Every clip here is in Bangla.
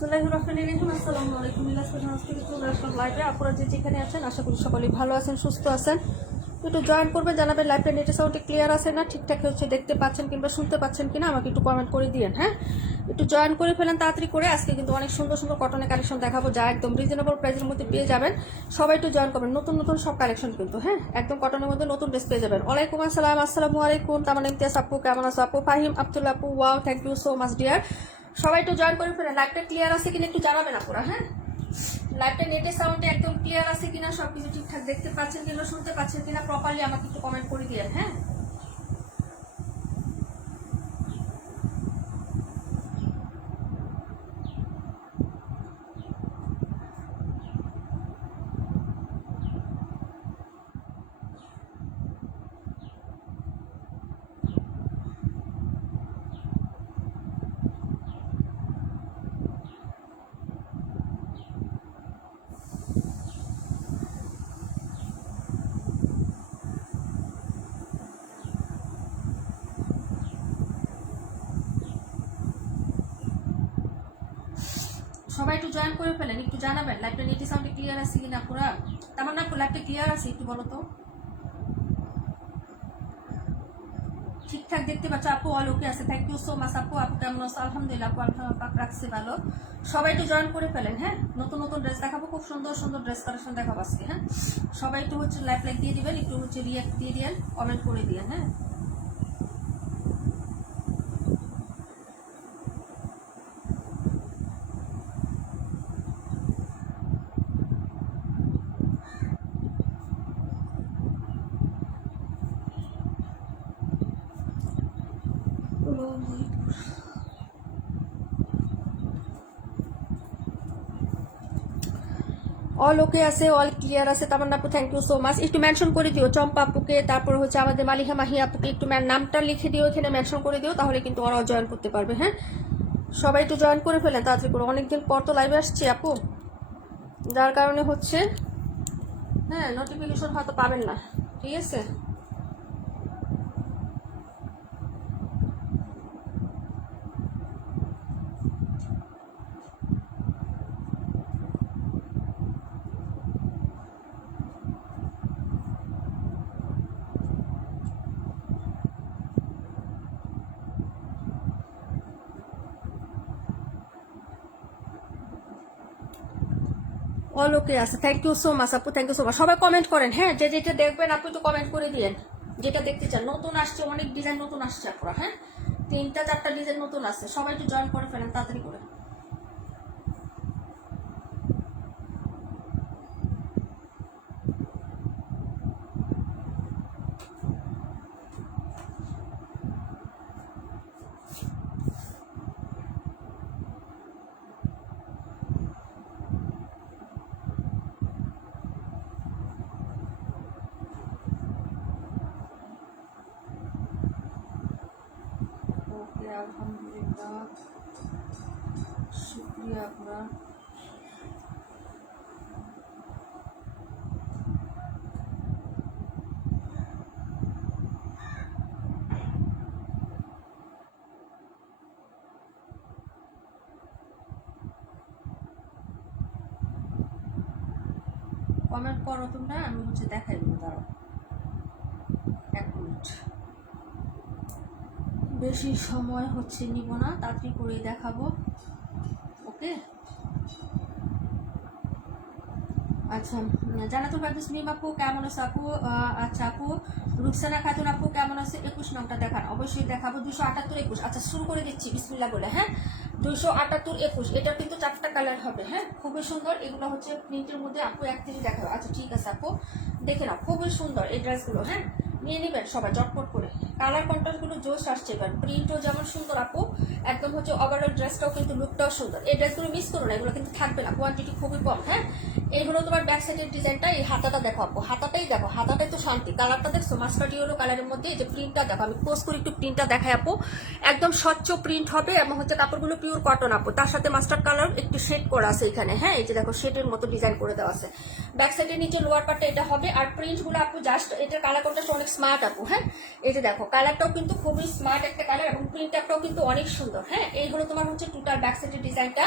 বিসমিল্লাহির রহমানির রহিম। আসসালামু আলাইকুম। লাইভে আপনারা যেখানে আছেন আশা করি সকলেই ভালো আছেন, সুস্থ আছেন। একটু জয়েন করবেন, জানাবেন লাইভটা নেটের সাউন্ডে ক্লিয়ার আছে না, ঠিকঠাক হচ্ছে দেখতে পাচ্ছেন কিংবা শুনতে পাচ্ছেন কিনা আমাকে একটু কমেন্ট করে দিয়েন। হ্যাঁ, একটু জয়েন করে ফেলেন তাড়াতাড়ি করে। আজকে কিন্তু অনেক সুন্দর সুন্দর কটনের কালেকশন দেখাবো, যা একদম রিজনেবল প্রাইসের মধ্যে পেয়ে যাবেন। সবাই একটু জয়েন করবেন, নতুন নতুন সব কালেকশন কিন্তু। হ্যাঁ, একদম কটনের মধ্যে নতুন ড্রেস পেয়ে যাবেন। ওয়ালাইকুম আসসালাম, আসসালামু আলাইকুম। তামান ইমতিয়াজ আপু, কেমন আছো আপু? ফাহিম আব্দুল্লাহ আপু, wow, thank you so much dear. সবাই একটু জয়েন করে ফেলেন। লাইভটা ক্লিয়ার আছে কিনা একটু জানাবেন আপনারা। হ্যাঁ, লাইভটা নেটের সাউন্ডে একদম ক্লিয়ার আছে কিনা, সবকিছু ঠিকঠাক দেখতে পাচ্ছেন কিনা, শুনতে পাচ্ছেন কিনা প্রপারলি আমাকে একটু কমেন্ট করে দিয়েন। হ্যাঁ, সবাই একটু জয়েন করে ফেলেন, একটু জানাবেন লাইভটা নেটের সাউন্ডে ক্লিয়ার আছে কিনা পুরা। তেমন না, লাইভটা ক্লিয়ার আছে একটু বলো তো, ঠিকঠাক দেখতে পাচ্ছ আপু? অল ওকে আছে, থ্যাংক ইউ সো মাচ আপু। আপু কেমন আছো? আলহামদুলিল্লাহ আপু, আলহামদুলিল্লাহ রাখছি ভালো। সবাই একটু জয়েন করে ফেলেন। হ্যাঁ, নতুন নতুন ড্রেস দেখাবো, খুব সুন্দর সুন্দর ড্রেস কালেকশন দেখাবো আজকে। হ্যাঁ, সবাই একটু হচ্ছে লাইক দিয়ে দিবেন, একটু হচ্ছে রিয়াক্ট দিয়ে দিবেন, কমেন্ট করে দিবেন। হ্যাঁ, অল ওকে আছে, অল ক্লিয়ার আছে। তামান্না আপু থ্যাংক ইউ সো মাচ। একটু মেনশন করে দিও চম্পা আপুকে, তারপর হচ্ছে আমাদের মালিহা মাহি আপুকে একটু নামটা লিখে দিও, এখানে মেনশন করে দিও, তাহলে কিন্তু ওরাও জয়েন করতে পারবে। হ্যাঁ, সবাই একটু জয়েন করে ফেলেন তাড়াতাড়ি করে। অনেকদিন পর তো লাইভে আসছি আপু, যার কারণে হচ্ছে হ্যাঁ নোটিফিকেশন হয়তো পাবেন না, ঠিক আছে? অল ওকে আছে, থ্যাংক ইউ সো মাচ আপু, থ্যাংক ইউ সো মাচ। সবাই কমেন্ট করেন। হ্যাঁ, যে যেটা দেখবেন আপু একটু কমেন্ট করে দিয়েন, যেটা দেখতে চান। নতুন আসছে, অনেক ডিজাইন নতুন আসছে আপুরা। হ্যাঁ, 3-4টা ডিজাইন নতুন আসছে, সবাই একটু জয়েন করে ফেলেন তাড়াতাড়ি করে। ওকে, আলহামদুলিল্লাহ, শুক্রিয়া আপুরা। কমেন্ট করো তোমরা, আমি হচ্ছে দেখাই দেবো, দাঁড়াও 1 মিনিট, বেশি সময় হচ্ছে নিব না, তাড়াতাড়ি করে দেখাবো। ওকে, আচ্ছা, জানাতুল ফারদৌস মিম আপু কেমন আছে আপু? আচ্ছা আপু, রুকসানা খাতুন আপু কেমন আছে? 21 নংটা দেখান, অবশ্যই দেখাবো। 278 21। আচ্ছা, শুরু করে দিচ্ছি বিসমিল্লাহ বলে। হ্যাঁ, 278 21, এটা কিন্তু 4টা কালার হবে। হ্যাঁ, খুবই সুন্দর। এগুলো হচ্ছে প্রিন্টের মধ্যে আপু 31 দেখাবে। আচ্ছা ঠিক আছে আপু, দেখে নাও, খুবই সুন্দর এই ড্রেসগুলো। হ্যাঁ, নিয়ে নেবেন সবাই চটপট করে। কালার কন্ট্রাস্টগুলো জোশ আসছে এবার, প্রিন্টও যেমন সুন্দর আপু, একদম হচ্ছে ওভারঅল ড্রেসটাও কিন্তু লুকটাও সুন্দর। এই ড্রেসগুলো মিস করো না, এগুলো কিন্তু থাকবে না, কোয়ান্টিটি খুবই কম। হ্যাঁ, এইগুলো তোমার ব্যাক সাইডের ডিজাইনটা, এই হাতাটা দেখো আপু, হাতাটাই দেখো, হাতাটাই তো শান্তি। কালারটা দেখছো মাস্টার্ড ইয়েলো কালারের মধ্যে, এই যে প্রিন্টটা দেখো, আমি পোস্ট করে একটু প্রিন্টটা দেখাই আপু, একদম স্বচ্ছ প্রিন্ট হবে এবং হচ্ছে কাপড়গুলো পিওর কটন আপু। তার সাথে মাস্টার্ড কালার একটু শেড করা আছে এখানে। হ্যাঁ, এই যে দেখো শেডের মতো ডিজাইন করে দেওয়া আছে। ব্যাক সাইডের নিচে লোয়ার পার্টটা এটা হবে। আর প্রিন্টগুলো আপু জাস্ট, এটার কালার কন্ট্রাস্ট অনেক স্মার্ট আপু। হ্যাঁ, এই যে দেখো কালারটাও কিন্তু খুবই স্মার্ট একটা কালার এবং প্রিন্টটাও কিন্তু অনেক সুন্দর। সুন্দর। হ্যাঁ, এই হলো তোমার হচ্ছে টোটাল ব্যাক সাইডের ডিজাইনটা।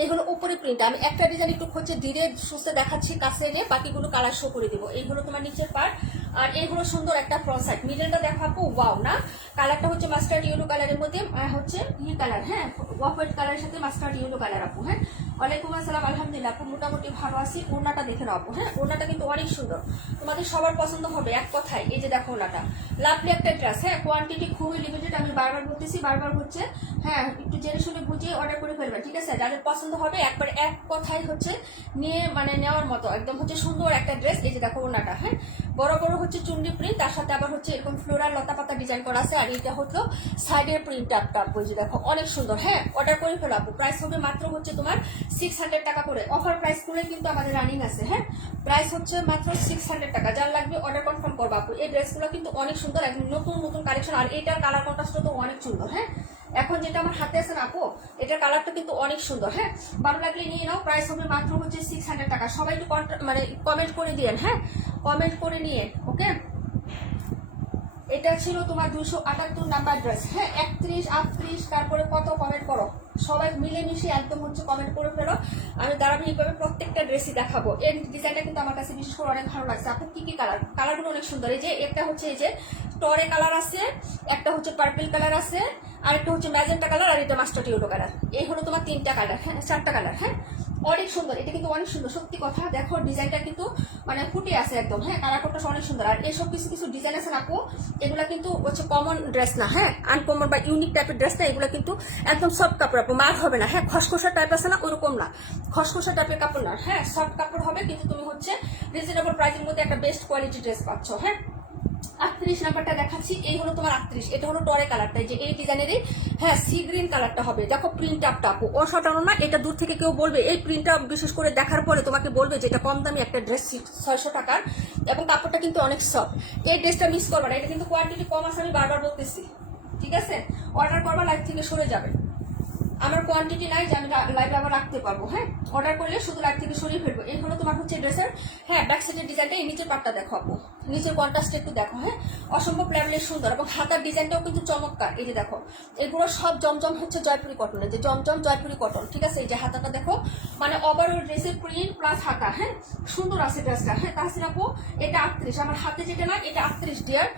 এই হলো উপরে প্রিন্ট। আমি একটা ডিজাইন একটু হচ্ছে ধীরে সুস্থে দেখাচ্ছি কাছে এনে, বাকিগুলো কালার শো করে দিব। এই হলো তোমার নিচের পার্ট, আর এই হলো সুন্দর একটা ফ্রন্ট সাইড। মিডলটা দেখাবো, ওয়াও না, কালারটা হচ্ছে মাস্টার্ড ইয়েলো কালারের মধ্যে হচ্ছে কালার, হ্যাঁ অফ হোয়াইট কালারের সাথে মাস্টার্ড ইয়েলো কালার আপু। হ্যাঁ, ওয়ালাইকুম আসসালাম, আলহামদুলিল্লাহ আপু, মোটামুটি ভালো আছি। ওড়নাটা দেখে নাও আপু। হ্যাঁ, ওড়নাটা কিন্তু অনেক সুন্দর, তোমাদের সবার পছন্দ হবে এক কথায়। এই যে দেখো ওড়নাটা, লাভলি একটা ড্রেস। হ্যাঁ, কোয়ান্টিটি খুবই লিমিটেড, আমি বারবার বলতেছি, বারবার হচ্ছে। হ্যাঁ, একটু জেনে শুনে বুঝিয়ে অর্ডার করে ফেলবেন, ঠিক আছে? যাদের পছন্দ হবে একবার এক কথায় হচ্ছে নিয়ে মানে নেওয়ার মতো একদম হচ্ছে সুন্দর একটা ড্রেস। এই যে দেখো ওড়নাটা, হ্যাঁ বড় বড় হচ্ছে চুন্ডি প্রিন্ট, তার সাথে আবার হচ্ছে এরকম ফ্লোরাল লতা পাতা ডিজাইন করা আছে। আর এটা হলো সাইডের প্রিন্ট আপটা, ওই যে দেখো অনেক সুন্দর। হ্যাঁ, অর্ডার করে ফেলো আপু। প্রাইস হবে মাত্র হচ্ছে তোমার 600 টাকা করে, অফার প্রাইস করে কিন্তু আমাদের রানিং আছে। হ্যাঁ, প্রাইস হচ্ছে মাত্র 600 টাকা। যার লাগবে অর্ডার কনফার্ম করবো আপু। এই ড্রেসগুলো কিন্তু অনেক সুন্দর, একদম নতুন নতুন কালেকশন। আর এটার কালার কন্ট্রাস্টটা তো অনেক সুন্দর। হ্যাঁ, এখন যেটা আমার হাতে আছে না আপু, এটার কালারটা কিন্তু অনেক সুন্দর। হ্যাঁ, ভালো লাগলে নিয়ে নাও। প্রাইস হবে মাত্র হচ্ছে 600 টাকা। সবাই একটু মানে কমেন্ট করে দিয়েন। হ্যাঁ, কমেন্ট করে নিয়ে, ওকে। এটা ছিল তোমার 278 নাম্বার ড্রেস। হ্যাঁ, 31, 38, তারপরে কত কমেন্ট করো, সবাই মিলেমিশে একদম হচ্ছে কমেন্ট করে ফেলো। আমি ধারাবাহিকভাবে প্রত্যেকটা ড্রেসই দেখাবো। এই ডিজাইনটা কিন্তু আমার কাছে বিশেষ করে অনেক ভালো লাগছে। আপনি কি কালার, কালারগুলো অনেক সুন্দর। এই যে একটা হচ্ছে এই যে টরে কালার আছে, একটা হচ্ছে পার্পল কালার আছে, আর একটা হচ্ছে ম্যাজেন্টা কালার, আর এটা মাস্টার্ড ইয়েলো কালার। এই হলো তোমার 3টা কালার, হ্যাঁ 4টা কালার। হ্যাঁ, অনেক সুন্দর, এটা কিন্তু অনেক সুন্দর সত্যি কথা। দেখো ডিজাইনটা কিন্তু মানে ফুটে আছে একদম। হ্যাঁ, কালার কোডটা অনেক সুন্দর। আর এসব কিছু কিছু ডিজাইন আছে না আপু, এগুলা কিন্তু হচ্ছে কমন ড্রেস না। হ্যাঁ, আনকমন বা ইউনিক টাইপের ড্রেস না, এগুলো কিন্তু একদম সফট কাপড় আপু, মার হবে না। হ্যাঁ, খসখসা টাইপ আছে না, ওরকম না, খসখসা টাইপের কাপড় না। হ্যাঁ, সফট কাপড় হবে, কিন্তু তুমি হচ্ছে রিজনেবল প্রাইসের মধ্যে একটা বেস্ট কোয়ালিটি ড্রেস পাচ্ছ। হ্যাঁ, 38 নাম্বারটা দেখাচ্ছি। এই হলো তোমার 38, এটা হলো টরে কালারটা, যে এই ডিজাইনেরই। হ্যাঁ, সি গ্রিন কালারটা হবে। দেখো প্রিন্ট আপটা আপু অসাধারণ না? এটা দূর থেকে কেউ বলবে, এই প্রিন্টটা বিশেষ করে দেখার পরে তোমাকে বলবে যে এটা কম দামি একটা ড্রেস, 600 টাকার, এবং কাপড়টা কিন্তু অনেক সফট। এই ড্রেসটা মিস করবে না, এটা কিন্তু কোয়ান্টিটি কম আছে, আমি বারবার বলতেছি, ঠিক আছে? অর্ডার করবা, লাইভ থেকে সরে যাবে। আমার কোয়ান্টিটি নাই যে আমি লাইভে আবার রাখতে পারবো। হ্যাঁ, অর্ডার করলে শুধু লাইভ থেকে সরিয়ে ফেলবো। এই হলো তোমার হচ্ছে ড্রেসের হ্যাঁ ব্যাক সাইডের ডিজাইনটা। এই নিচের পাটটা দেখো আপু, নিচের কন্ট্রাস্ট একটু দেখো। হ্যাঁ, অসম্ভব লেভেলের সুন্দর, এবং হাতার ডিজাইনটাও কিন্তু চমৎকার। এই যে দেখো, এগুলো সব জমজম হচ্ছে জয়পুরি কটনের, যে জমজম জয়পুরি কটন, ঠিক আছে? এই যে হাতাটা দেখো, মানে ওভারঅল ড্রেসের প্রিন্ট প্লাস হাতা। হ্যাঁ, সুন্দর আছে ড্রেসটা। হ্যাঁ, তাহসিন আপু এটা 38, আমার হাতে যেটা না এটা 38 ডিয়ার,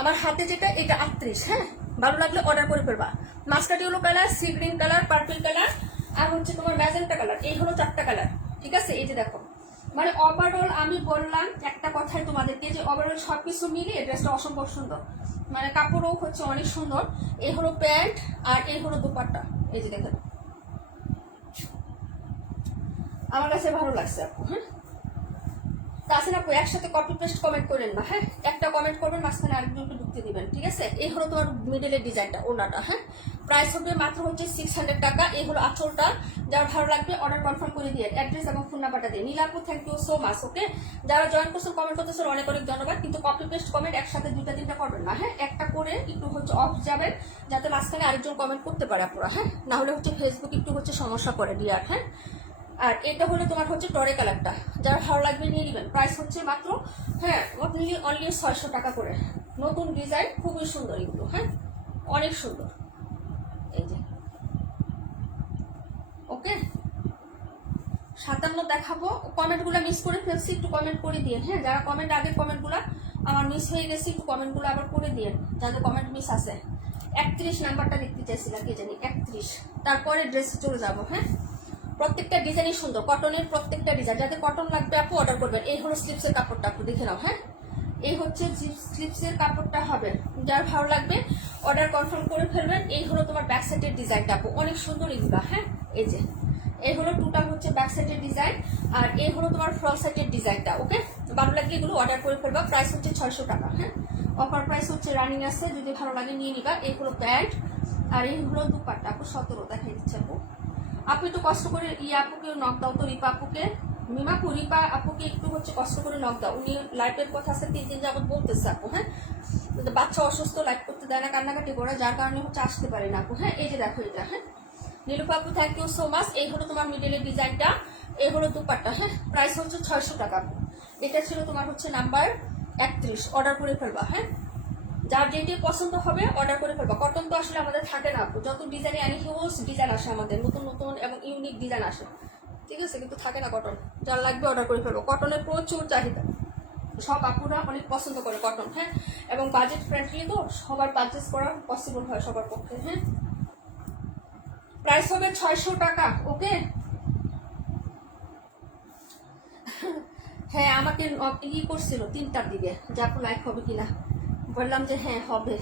আমার হাতে যেটা এটা 38। হ্যাঁ, ভালো লাগলে অর্ডার করে ফেলবা। Mustard yellow colour, sea green colour, purple colour, আর হচ্ছে তোমার ম্যাজেন্টা কালার। এই হলো 4টা কালার, ঠিক আছে? এই যে দেখো, মানে ওভারঅল আমি বললাম একটা কথাই তোমাদেরকে, যে ওভারঅল সবকিছু মিলিয়ে ড্রেসটা অসম্ভব সুন্দর, মানে কাপড়ও হচ্ছে অনেক সুন্দর। এই হলো প্যান্ট, আর এই হলো দুপাট্টা। এই যে দেখেন, আমার কাছে ভালো লাগছে আপু। হ্যাঁ, তাছাড়া আপু একসাথে কপি পেস্ট কমেন্ট করেন না। হ্যাঁ, একটা কমেন্ট করবেন, মাঝখানে আরেকজনকে ঢুকতে দিবেন, ঠিক আছে? এই হলো তোমার মিডলের ডিজাইনটা, ওনাটা। হ্যাঁ, প্রাইস হবে মাত্র হচ্ছে 600 টাকা। এই হলো আঁচলটা। যারা ভালো লাগবে অর্ডার কনফার্ম করে দিয়ে অ্যাড্রেস এবং ফোন নাম্বারটা দিয়ে। Nilapu thank you so much. ওকে, যারা জয়েন করছেন কমেন্ট করতেছেন অনেক অনেক ধন্যবাদ, কিন্তু কপি পেস্ট কমেন্ট একসাথে 2টা 3টা করবেন না। হ্যাঁ, একটা করে একটু হচ্ছে অফ যাবেন, যাতে মাঝখানে আরেকজন কমেন্ট করতে পারে আপুরা। হ্যাঁ, না হলে হচ্ছে ফেসবুক একটু হচ্ছে সমস্যা করে ডিয়ার। হ্যাঁ, আর এটা হলো তোমার হচ্ছে টরে কালারটা, যারা ভালো লাগবে নিয়ে নেবেন। প্রাইস হচ্ছে মাত্র হ্যাঁ অনলি 600 টাকা করে। নতুন ডিজাইন, খুবই সুন্দর এগুলো। হ্যাঁ, অনেক সুন্দর। এই যে ওকে, 57 দেখাবো। কমেন্টগুলো মিস করে ফেলছি, একটু কমেন্ট করে দিয়ে। হ্যাঁ, যারা কমেন্ট আগের কমেন্টগুলো আমার মিস হয়ে গেছে, একটু কমেন্টগুলো আবার করে দিয়ে, যাদের কমেন্ট মিস আছে। 31 নাম্বারটা দেখতে চাইছিলাম, কে জানি 31। তারপরে ড্রেসে চলে যাবো। হ্যাঁ, প্রত্যেকটা ডিজাইনই সুন্দর, কটনের প্রত্যেকটা ডিজাইন। যাদের কটন লাগবে আপু অর্ডার করবেন। এই হলো স্লিপসের কাপড়টা, আপু দেখে নাও। হ্যাঁ, এই হচ্ছে স্লিপসের কাপড়টা হবে। যার ভালো লাগবে অর্ডার কনফার্ম করে ফেলবেন। এই হলো তোমার ব্যাক সাইডের ডিজাইনটা আপু, অনেক সুন্দর এগুলো। হ্যাঁ, এই যে এই হলো টোটাল হচ্ছে ব্যাক সাইডের ডিজাইন, আর এই হলো তোমার ফ্রন্ট সাইডের ডিজাইনটা। ওকে, ভালো লাগলে এগুলো অর্ডার করে ফেলবা। প্রাইস হচ্ছে 600 টাকা। হ্যাঁ, অফার প্রাইস হচ্ছে রানিং আছে, যদি ভালো লাগে নিয়ে নিবা। এই হলো প্যান্ট, আর এই হলো দুপাট্টা। আপু 17 দেখাই দিচ্ছে আপু। আপু একটু কষ্ট করে আপুকে নক দাও তো, রিপা আপুকে, মিমাপু রিপা আপুকে একটু হচ্ছে কষ্ট করে নক দাও। উনি লাইফের কথা আছে 3 দিন যাবত বলতেছে আপু। হ্যাঁ, বাচ্চা অসুস্থ, লাইফ করতে দেয় না, কান্নাকাটি করে, যার কারণে হচ্ছে আসতে পারে না আপু। হ্যাঁ, এই যে দেখো এটা। হ্যাঁ, নীলুপা আপু থ্যাংক ইউ সো মাচ। এই হলো তোমার মিডলের ডিজাইনটা, এই হলো দুপাট্টা। হ্যাঁ, প্রাইস হচ্ছে 600 টাকা। এটা ছিল তোমার হচ্ছে নাম্বার 31, অর্ডার করে ফেলবা। হ্যাঁ, যার যেটি পছন্দ হবে অর্ডার করে ফেলবো। কটন তো আসলে আমাদের থাকে না, যত ডিজাইনে আনি হিউজ ডিজাইন আসে আমাদের, নতুন নতুন এবং ইউনিক ডিজাইন আসে, ঠিক আছে, কিন্তু থাকে না কটন। যার লাগবে অর্ডার করে ফেলবো। কটনের প্রচুর চাহিদা, সব আপুরা অনেক পছন্দ করে কটন। হ্যাঁ, এবং বাজেট ফ্রেন্ডলি তো সবার পারচেস করা পসিবল হয় সবার পক্ষে। হ্যাঁ, প্রাইস হবে 600 টাকা। ওকে, হ্যাঁ আমাকে করছিল 3টার দিকে যে আপু লাইক হবে কিনা, বললাম যে হ্যাঁ হবে,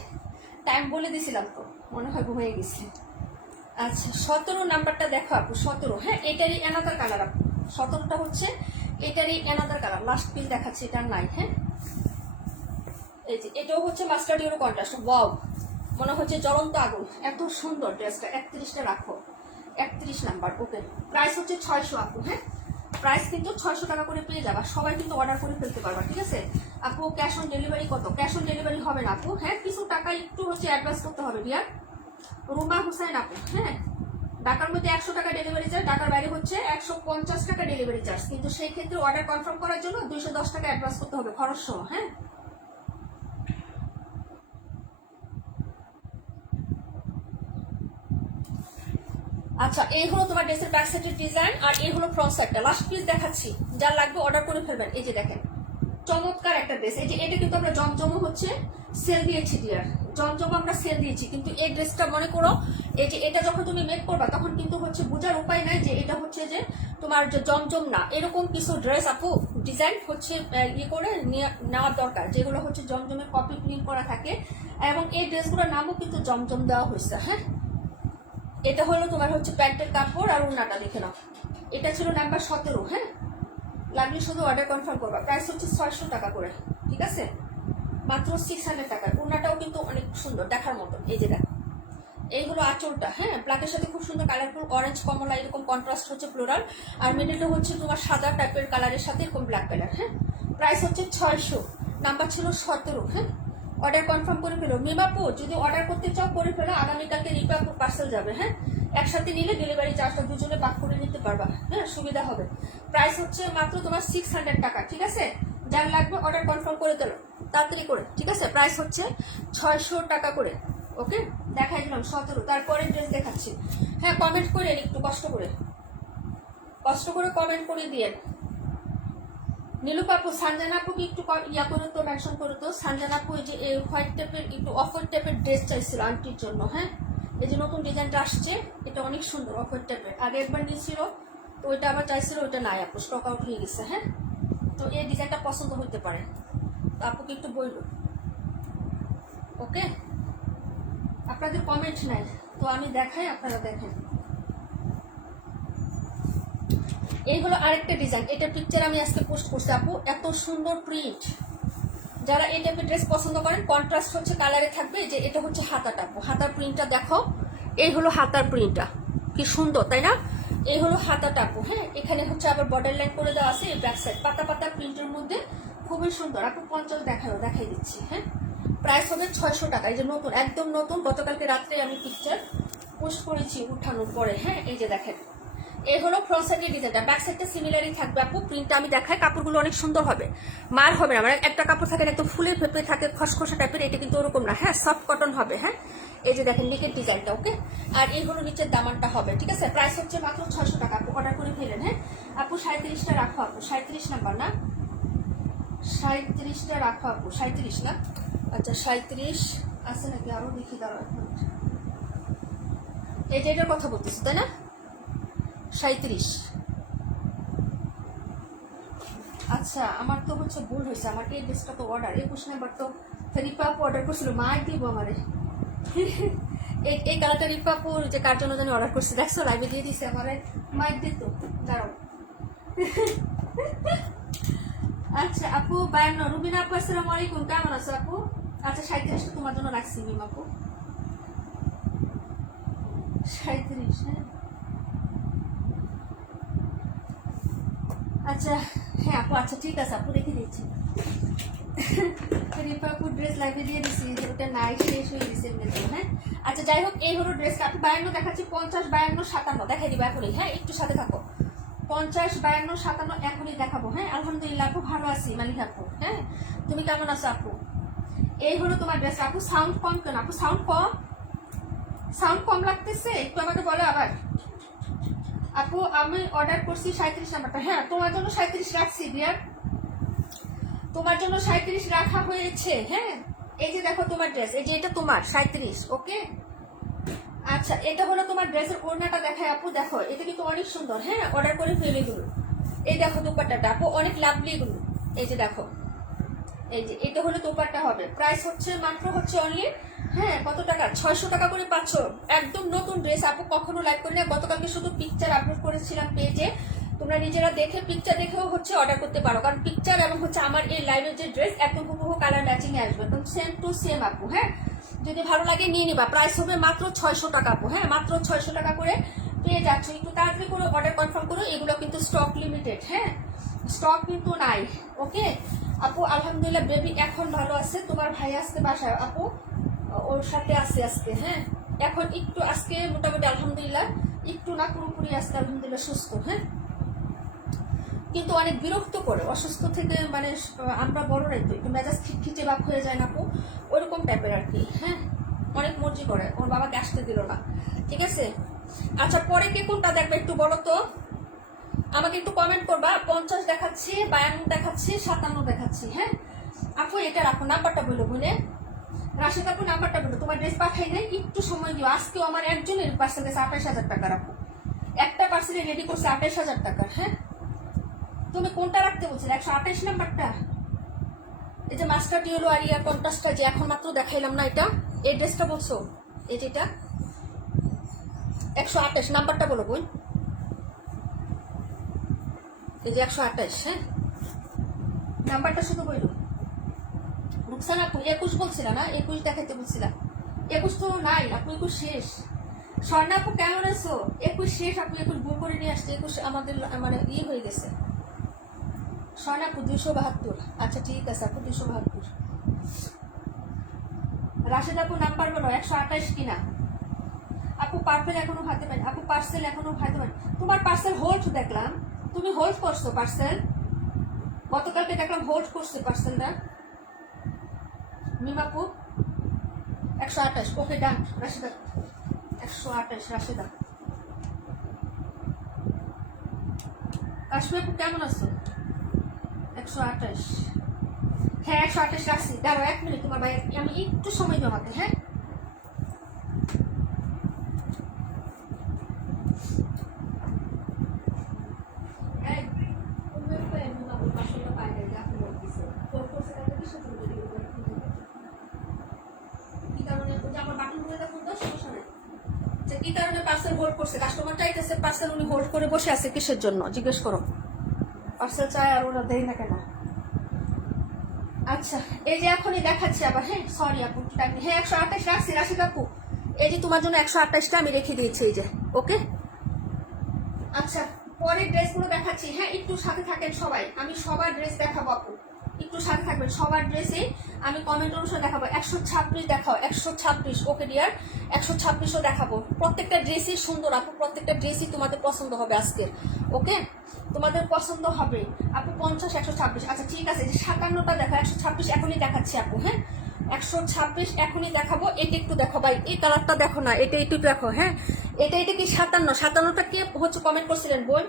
টাইম বলে দিছিলাম তো, মনে হয় ঘুমিয়ে গেছে। আচ্ছা 17 নাম্বারটা দেখো আপু, 17। হ্যাঁ, এটারই অ্যানাদার কালার আপু, 17টা হচ্ছে এটারই অ্যানাদার কালার। লাস্ট পিস দেখাচ্ছি, এটা নাই। হ্যাঁ, এই যে এটাও হচ্ছে মাস্টার্ড ইউরো কন্ট্রাস্ট। ওয়াও, মনে হচ্ছে জ্বলন্ত আগুন, এত সুন্দর ড্রেসটা। 31টা রাখো, 31 নাম্বার। ওকে, প্রাইস হচ্ছে 600 আপু। হ্যাঁ, প্রাইস কিন্তু 600 টাকা করে পেয়ে যাবা, সবাই কিন্তু অর্ডার করে ফেলতে পারবা, ঠিক আছে আপু। ক্যাশ অন ডেলিভারি কত? ক্যাশ অন ডেলিভারি হবে না আপু। হ্যাঁ, কিছু টাকা একটু হচ্ছে অ্যাডভান্স করতে হবে বিয়ার। রুমা হুসাইন আপু, হ্যাঁ, ঢাকার মধ্যে 100 টাকা ডেলিভারি চার্জ, ঢাকার বাইরে হচ্ছে 150 টাকা ডেলিভারি চার্জ, কিন্তু সেই ক্ষেত্রে অর্ডার কনফার্ম করার জন্য 210 টাকা অ্যাডভান্স করতে হবে খরচ সহ। হ্যাঁ, আচ্ছা এই হলো তোমার ড্রেসের ব্যাক সাইডের ডিজাইন, আর এই হলো ফ্রন্ট সাইডটা। লাস্ট পিস দেখাচ্ছি, যার লাগবে অর্ডার করে ফেলবেন। এই যে দেখেন, চমৎকার একটা ড্রেস। এই যে এটা কিন্তু আমরা জমজমও হচ্ছে সেল দিয়েছি ডিয়ার, জমজম আমরা সেল দিয়েছি, কিন্তু এই ড্রেসটা মনে করো এই যে এটা যখন তুমি মেক করবা তখন কিন্তু হচ্ছে বোঝার উপায় নাই যে এটা হচ্ছে যে তোমার যে জমজম না। এরকম কিছু ড্রেস আপু ডিজাইন হচ্ছে ইয়ে করে নেওয়ার দরকার, যেগুলো হচ্ছে জমজমের কপি প্রিন্ট করা থাকে, এবং এই ড্রেসগুলোর নামও কিন্তু জমজম দেওয়া হয়েছে। হ্যাঁ, এটা হলো তোমার হচ্ছে প্যান্টের কাপড়, আর ওড়নাটা দেখে নাও, এটা ছিল নাম্বার 17। হ্যাঁ, লাগলে শুধু অর্ডার কনফার্ম করবা। প্রাইস হচ্ছে 600 টাকা করে, ঠিক আছে, মাত্র 600 টাকা। ওড়নাটাও কিন্তু অনেক সুন্দর দেখার মতো। এই যে দেখো, এই হলো আঁচলটা। হ্যাঁ, ব্ল্যাকের সাথে খুব সুন্দর কালারফুল অরেঞ্জ কমলা এরকম কন্ট্রাস্ট হচ্ছে ফ্লোরাল, আর মিডলটা হচ্ছে তোমার সাদা টাইপের কালারের সাথে এরকম ব্ল্যাক কালার। হ্যাঁ, প্রাইস হচ্ছে 600, নাম্বার ছিল 17। হ্যাঁ, অর্ডার কনফার্ম করে ফেলো। মিমাপু যদি অর্ডার করতে চাও করে ফেলো, আগামীকালকে রিপাপুর পার্সেল যাবে। হ্যাঁ, একসাথে নিলে ডেলিভারি চার্জটা দুজনে ভাগ করে নিতে পারবা। হ্যাঁ, সুবিধা হবে। প্রাইস হচ্ছে মাত্র তোমার 600 টাকা, ঠিক আছে। যার লাগবে অর্ডার কনফার্ম করে দিল তাড়াতাড়ি করে, ঠিক আছে। প্রাইস হচ্ছে 600 টাকা করে। ওকে, দেখাই দিলাম 17। তারপরে ড্রেস দেখাচ্ছি। হ্যাঁ, কমেন্ট করে একটু কষ্ট করে কমেন্ট করে দিয়ে। নীলু আপু, সানজানা আপুকে একটু ইয়া করে তো মেনশন করে তো। সানজানা আপু এই যে হোয়াইট টাইপের একটু অফ হোয়াইট টাইপের ড্রেস চাইছিল আন্টির জন্য। হ্যাঁ, এই যে নতুন ডিজাইনটা আসছে, এটা অনেক সুন্দর অফ হোয়াইট টাইপের। আগে একবার নিয়েছিল তো ওইটা আবার চাইছিল, ওইটা নাই আপু, স্টক আউট হয়ে গেছে। হ্যাঁ, তো এই ডিজাইনটা পছন্দ হইতে পারে, তো আপুকে একটু বললো। ওকে, আপনাদের কমেন্ট নাই তো আমি দেখাই, আপনারা দেখেন। এই হলো আরেকটা ডিজাইন, এটা পিকচার আমি আজকে পোস্ট করছি আপু, এত সুন্দর প্রিন্ট। যারা এই টাইপের ড্রেস পছন্দ করেন, কন্ট্রাস্ট হচ্ছে কালারে থাকবে। যে এটা হচ্ছে হাতাটা আপু, হাতার প্রিন্টটা দেখো, এই হলো হাতার প্রিন্টটা, কি সুন্দর তাই না। এই হলো হাতাটা আপু। হ্যাঁ, এখানে হচ্ছে আবার বর্ডার লাইন করে দেওয়া আছে, এই ব্যাক সাইড পাতা পাতা প্রিন্টের মধ্যে খুবই সুন্দর আপু। 50 দেখাই দিচ্ছি। হ্যাঁ, প্রাইস হবে 600 টাকা। এই যে নতুন, একদম নতুন, গতকালকে রাত্রে আমি পিকচার পোস্ট করেছি উঠানোর পরে। হ্যাঁ, এই যে দেখেন, এই হলো ফ্রন্ট সাইডের ডিজাইনটা, ব্যাক সাইডটা সিমিলারই থাকবে আপু। প্রিন্টটা আমি দেখাই, কাপড়গুলো অনেক সুন্দর হবে, মার হবে না। মানে একটা কাপড় থাকে একদম ফুলের ফেপে থাকে খসখসা টাইপের, এটা কিন্তু ওরকম না। হ্যাঁ, সফট কটন হবে। হ্যাঁ, এই যে দেখেন নিকের ডিজাইনটা। ওকে, আর এই হলো নিচের দামানটা হবে, ঠিক আছে। প্রাইস হচ্ছে মাত্র 600 টাকা আপু, অর্ডার করে ফেলেন। হ্যাঁ আপু, 37টা রাখো আপু, 37 নাম্বার না, 37টা রাখো আপু, 37 না। আচ্ছা 37 আছে নাকি আরো, দেখি দাঁড়াও এক মিনিট। এই যে এটার কথা বলতেছি তাই না, 37। আচ্ছা আমার তো হচ্ছে ভুল হয়েছে, আমার এই ড্রেসটা তো অর্ডার 21 নাম্বার, তো রিপা আপু অর্ডার করছিল, মার দিব আমারে। এই কালারটা রিপা আপু যে কার জন্য জানি অর্ডার করছে, দেখছো লাইভে দিয়ে দিছে আমারে, মার দিত। দাঁড়াও। আচ্ছা আপু 52, রুবিনা আপু আসসালামু আলাইকুম, কেমন আছো আপু? আচ্ছা 37টা তোমার জন্য রাখছি মিম আপু, 37। হ্যাঁ আচ্ছা, হ্যাঁ আপু, আচ্ছা ঠিক আছে আপু, রেখে দিচ্ছি। রিপা আপু ড্রেস লাইভে দিয়ে দিচ্ছি, ওটা নাই, শেষ হয়ে গেছে এমনিতে। হ্যাঁ আচ্ছা যাই হোক, এই হলো ড্রেস আপু। 52 দেখাচ্ছি, 50, 52, 57 দেখাই দিবো এখনই। হ্যাঁ একটু সাথে থাকো, 50, 52, 57 এখনই দেখাবো। হ্যাঁ আলহামদুলিল্লাহ আপু, ভালো আছি মালিক আপু। হ্যাঁ তুমি কেমন আছো আপু? এই হলো তোমার ড্রেস। আপু সাউন্ড কম কেন? আপু সাউন্ড কম লাগতেছে, একটু আমাকে বলো আবার। আপু আমি অর্ডার করছি 37 নাম্বারটা। হ্যাঁ তোমার জন্য 37 রাখছি ডিয়ার, তোমার জন্য 37 রাখা হয়েছে। হ্যাঁ এই যে দেখো তোমার ড্রেস, এই যে এটা তোমার 37। ওকে আচ্ছা, এটা হলো তোমার ড্রেসের ওড়নাটা দেখায় আপু, দেখো এটা কিন্তু অনেক সুন্দর। হ্যাঁ অর্ডার করে ফেলে এগুলো। এই দেখো দুপাট্টাটা আপু অনেক লাভলি এগুলো। এই যে দেখো, এই যে এটা হলো দুপাট্টা হবে। প্রাইস হচ্ছে মাত্র হচ্ছে অনলি, হ্যাঁ কত টাকা? 600 টাকা করে পাচ্ছ। একদম নতুন ড্রেস আপু, কখনো লাইভ করি না। গতকালকে শুধু পিকচার আপলোড করেছিলাম পেজে, তোমরা নিজেরা দেখে পিকচার দেখেও হচ্ছে অর্ডার করতে পারো, কারণ পিকচার এবং হচ্ছে আমার এই লাইভের যে ড্রেস একদম হুবহু কালার ম্যাচিং এ আসবে, একদম সেম টু সেম আপু। হ্যাঁ যদি ভালো লাগে নিয়ে নিবা। প্রাইস হবে মাত্র 600 টাকা আপু। হ্যাঁ মাত্র 600 টাকা করে পেয়ে যাচ্ছ। একটু তাড়াতাড়ি করে অর্ডার কনফার্ম করো, এগুলো কিন্তু স্টক লিমিটেড। হ্যাঁ স্টক কিন্তু নাই। ওকে আপু আলহামদুলিল্লাহ বেবি এখন ভালো আছে। তোমার ভাই আসতে বাসায় আপু, ওর সাথে আসছে আজকে। হ্যাঁ এখন একটু আজকে মোটামুটি আলহামদুলিল্লাহ, একটু না পুরোপুরি আজকে আলহামদুলিল্লাহ সুস্থ। হ্যাঁ কিন্তু অনেক বিরক্ত করে, অসুস্থ থেকে মানে আমরা বড়রাই তো একটু মেজাজ খিটখিটে ভাব হয়ে যায় না আপু, ওরকম টাইপের আর কি। হ্যাঁ অনেক মর্জি করে, ওর বাবাকে আসতে দিল না। ঠিক আছে আচ্ছা, পরে কে কোনটা দেখবে একটু বলো তো, আমাকে একটু কমেন্ট করবা। 50 দেখাচ্ছি, 52 দেখাচ্ছি, 57 দেখাচ্ছি। হ্যাঁ আপু এটা রাখো, নাম্বারটা বললো বুঝলে। রাশেদ আপু নাম্বারটা বললো, তোমার ড্রেস পাঠাই দেয়, একটু সময় দিও। আজকেও আমার একজনের পার্সেল গেছে 28,000 টাকা রাখো, একটা পার্সেলে রেডি করছে 28,000 টাকা। হ্যাঁ তুমি কোনটা রাখতে বলছিলে? 128 নাম্বারটা, এই যে মাস্টার ডিওলো আর ইয়ার কন্ট্রাস্টটা যে এখন মাত্র দেখাইলাম না, এটা এই ড্রেসটা বলছো, এই যেটা 128 নাম্বারটা বলো বোন, এই যে 128। হ্যাঁ নাম্বারটা শুধু বললো। রুকসানা আপু 21 বলছিল না? 21 দেখাইতে বলছিলাম। 21 তো নাই আপু, 21 শেষ। স্বর্ণা আপু কেমন আছো? 21 শেষ আপু, 21 ভুল করে নিয়ে আসছে। 21 আমাদের মানে হয়ে গেছে। স্বর্ণা আপু 272। আচ্ছা ঠিক আছে আপু 272। রাশেদ আপু নাম্বার বলো, 128 কিনা? আপু পার্সেল এখনো হাতে পাই। আপু পার্সেল এখনো হাতে পাই। তোমার পার্সেল হোল্ড দেখলাম, তুমি হোল্ড করছো পার্সেল, গতকালকে দেখলাম হোল্ড করছে পার্সেলটা। মিমাপু 128। ওকে ডান রাশিদা, 128 রাশিদা। কাশ্মীর আপু কেমন আছো? 128। হ্যাঁ 128 রাখছি। দাঁড়াও 1 মিনিট, তোমার ভাই আমি একটু সময় দিও আমাকে। হ্যাঁ কি কারণে পার্সেল হোল্ড করছে? কাস্টমার চাইতেছে পার্সেল, উনি হোল্ড করে বসে আছে কিসের জন্য জিজ্ঞেস করো। পার্সেল চাই আর ওরা দেয় না কেন? আচ্ছা এই যে এখনই দেখাচ্ছি আবার। হ্যাঁ সরি আপু, হ্যাঁ 128 রাখছি রাশিদ আপু, এই যে তোমার জন্য 128টা আমি রেখে দিয়েছি এই যে। ওকে আচ্ছা পরের ড্রেসগুলো দেখাচ্ছি। হ্যাঁ একটু সাথে থাকেন সবাই, আমি সবার ড্রেস দেখাবো আপু, একটু সাথে থাকবেন। সবার ড্রেসে আমি কমেন্ট অনুসারে দেখাবো। 126 দেখাও, 126। ওকে ডিয়ার 126ও দেখাবো। প্রত্যেকটা ড্রেসই সুন্দর আপু, প্রত্যেকটা ড্রেসই তোমাদের পছন্দ হবে আজকের। ওকে তোমাদের পছন্দ হবে আপু। 50 126। আচ্ছা ঠিক আছে, 57টা দেখো, 126 এখনই দেখাচ্ছি আপু। হ্যাঁ 126 এখনই দেখাবো। এটা একটু দেখো ভাই, এই কালারটা দেখো না, এটা একটু দেখো। হ্যাঁ এটা কি 57টা কে হচ্ছে কমেন্ট করছিলেন বোন?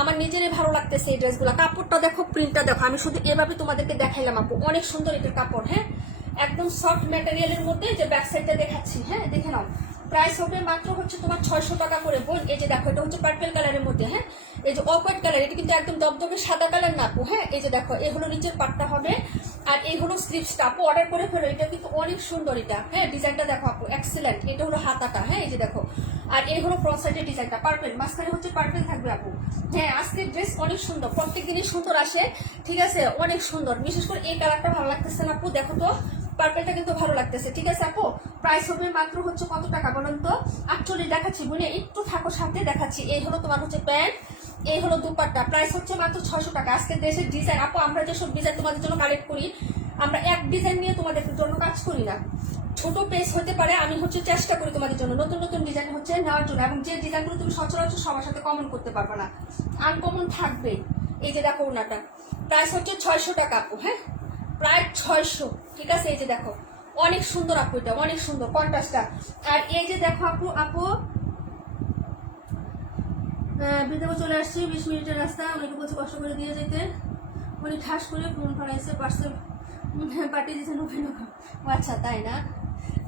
আমার নিজেরই ভালো লাগতেছে এই ড্রেসগুলো। কাপড়টা দেখো, প্রিন্টটা দেখো, আমি শুধু এভাবে তোমাদেরকে দেখাইলাম আপু। অনেক সুন্দর এটার কাপড়। হ্যাঁ একদম সফট ম্যাটেরিয়ালের মধ্যে, যে ব্যাক সাইডটা দেখাচ্ছি। হ্যাঁ দেখে নাও। প্রাইস হবে মাত্র হচ্ছে তোমার 600 টাকা করে বোন। এই যে দেখো, এটা হচ্ছে পার্পল কালারের মধ্যে। হ্যাঁ এই যে অফ হোয়াইট কালার, এটা কিন্তু একদম দবদবে সাদা কালার না আপু। হ্যাঁ এই যে দেখো, এই হলো নিচের পাটটা হবে, আর এই হলো স্লিভসটা। আপু অর্ডার করে ফেলো, এটা কিন্তু অনেক সুন্দর এটা। হ্যাঁ ডিজাইনটা দেখো আপু, এক্সেলেন্ট। এটা হলো হাতাটা। হ্যাঁ এই যে দেখো, আর এই হলো ফ্রন্ট সাইডের ডিজাইনটা, পার্পল মাঝখানে হচ্ছে পার্পল থাকবে আপু। হ্যাঁ আজকের ড্রেস অনেক সুন্দর, প্রত্যেক দিনই সুন্দর আসে। ঠিক আছে অনেক সুন্দর, বিশেষ করে এই কালারটা ভালো লাগতেছে না আপু, দেখো তো পার্পলটা কিন্তু ভালো লাগতেছে। ঠিক আছে আপু প্রাইস হবে মাত্র হচ্ছে কত টাকা বলুন তো? 48 দেখাচ্ছি বোনে, একটু থাকো সাথে দেখাচ্ছি। এই হলো তোমার হচ্ছে প্যান্ট, এই হলো দুপাট্টা। প্রাইস হচ্ছে মাত্র 600 টাকা। আজকে দেশের ডিজাইন আপু, আমরা যেসব ডিজাইন তোমাদের জন্য কালেক্ট করি, আমরা এক ডিজাইন নিয়ে তোমাদের জন্য কাজ করি না। ছোট পেজ হতে পারে, আমি হচ্ছে চেষ্টা করি তোমাদের জন্য নতুন নতুন ডিজাইন হচ্ছে নেওয়ার জন্য, এবং যে ডিজাইনগুলো তুমি সচরাচর সবার সাথে কমন করতে পারবে না, আনকমন থাকবে। এই যে দেখো ওনাটা, প্রাইস হচ্ছে 600 টাকা আপু। হ্যাঁ প্রায় 600। ঠিক আছে এই যে দেখো, অনেক সুন্দর আপু, এটা অনেক সুন্দর কন্ট্রাস্টটা। আর এই যে দেখো আপু, বিদেও চলে আসছি, 20 মিনিটের রাস্তা। অনেকে বলছে কষ্ট করে দিয়ে যেতে, উনি ঠাস করে ফোন ফলাইছে, পার্সেল পাঠিয়ে দিয়েছে নবীন। আচ্ছা তাই না,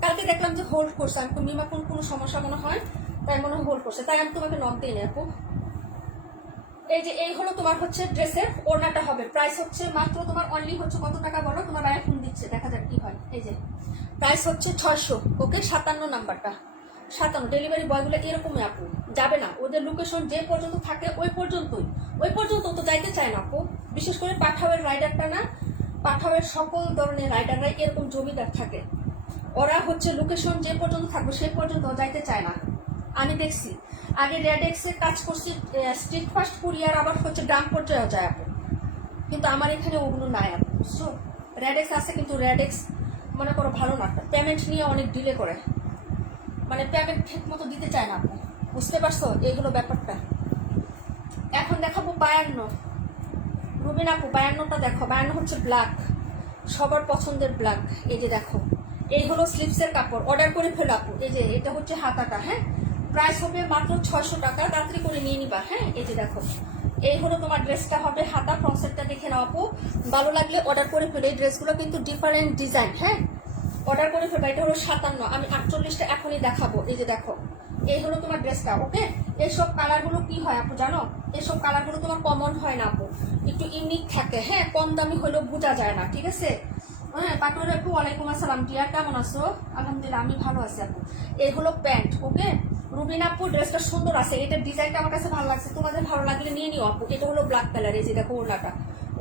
কালকে দেখলাম যে হোল্ড করছে, আমি মিমা কোনো সমস্যা মনে হয় তাই মনে হয় হোল্ড করছে, তাই আমি তোমাকে নক দিই না আপু। এই যে এই হলো তোমার হচ্ছে ড্রেসের ওড়নাটা হবে, প্রাইস হচ্ছে মাত্র তোমার অনলি হচ্ছে কত টাকা বলো, তোমার ভাইয়া ফোন দিচ্ছে, দেখা যাক কি হয়। এই যে প্রাইস হচ্ছে 600, ওকে 57 নাম্বারটা, 57। ডেলিভারি বয়গুলো এরকমই আপু, যাবে না, ওদের লোকেশন যে পর্যন্ত থাকে ওই পর্যন্ত তো যাইতে চায় না আপু। বিশেষ করে পাঠাওয়ের রাইডারটা না, পাঠাওয়ের সকল ধরনের রাইডাররাই এরকম জমিদার থাকে, ওরা হচ্ছে লোকেশন যে পর্যন্ত থাকবে সেই পর্যন্ত যাইতে চায় না। আমি দেখছি, আগে রেডেক্সে কাজ করছি, স্ট্রিট ফাস্ট কুরিয়ার, আবার হচ্ছে গ্রাম পর্যায়েও যায় আপু, কিন্তু আমার এখানে ওগুলো নাই আপু, বুঝছো। রেডেক্স আছে কিন্তু রেডেক্স মনে করো ভালো না, পেমেন্ট নিয়ে অনেক ডিলে করে, মানে পেমেন্ট ঠিক মতো দিতে চায় না আপু, বুঝতে পারছো, এই হলো ব্যাপারটা। এখন দেখাবো 52, রুবিন আপু 52টা দেখো, 52 হচ্ছে ব্ল্যাক, সবার পছন্দের ব্ল্যাক। এই যে দেখো, এই হলো স্লিপসের কাপড়, অর্ডার করে ফেলো আপু। এই যে এটা হচ্ছে হাতাটা, হ্যাঁ, প্রাইস হবে মাত্র 600 টাকা, তাড়াতাড়ি করে নিয়ে নিবা। হ্যাঁ, এই যে দেখো, এই হলো তোমার ড্রেসটা হবে হাতা, ফ্রন্টসেটটা দেখে নাও আপু, ভালো লাগলে অর্ডার করে ফেলো। এই ড্রেসগুলো কিন্তু ডিফারেন্ট ডিজাইন, হ্যাঁ, অর্ডার করে ফেলবা। এটা হলো 57, আমি 48টা এখনই দেখাবো। এই যে দেখো, এই হলো তোমার ড্রেসটা, ওকে। এইসব কালারগুলো কি হয় আপু জানো, এইসব কালারগুলো তোমার কমন হয় না আপু, একটু ইউনিক থাকে, হ্যাঁ, কম দামি হলেও বোঝা যায় না, ঠিক আছে। হ্যাঁ, পাটুর আপু ওয়ালাইকুম আসসালাম, ডিয়ার কেমন আছো? আলহামদুলিল্লাহ আমি ভালো আছি আপু। এই হলো প্যান্ট, ওকে। রুবিন আপু ড্রেসটা সুন্দর আছে, এটার ডিজাইনটা আমার কাছে ভালো লাগছে, তোমাদের ভালো লাগলে নিয়ে নিও আপু। এটা হলো ব্ল্যাক কালার, এই যে দেখো ওড়নাটা,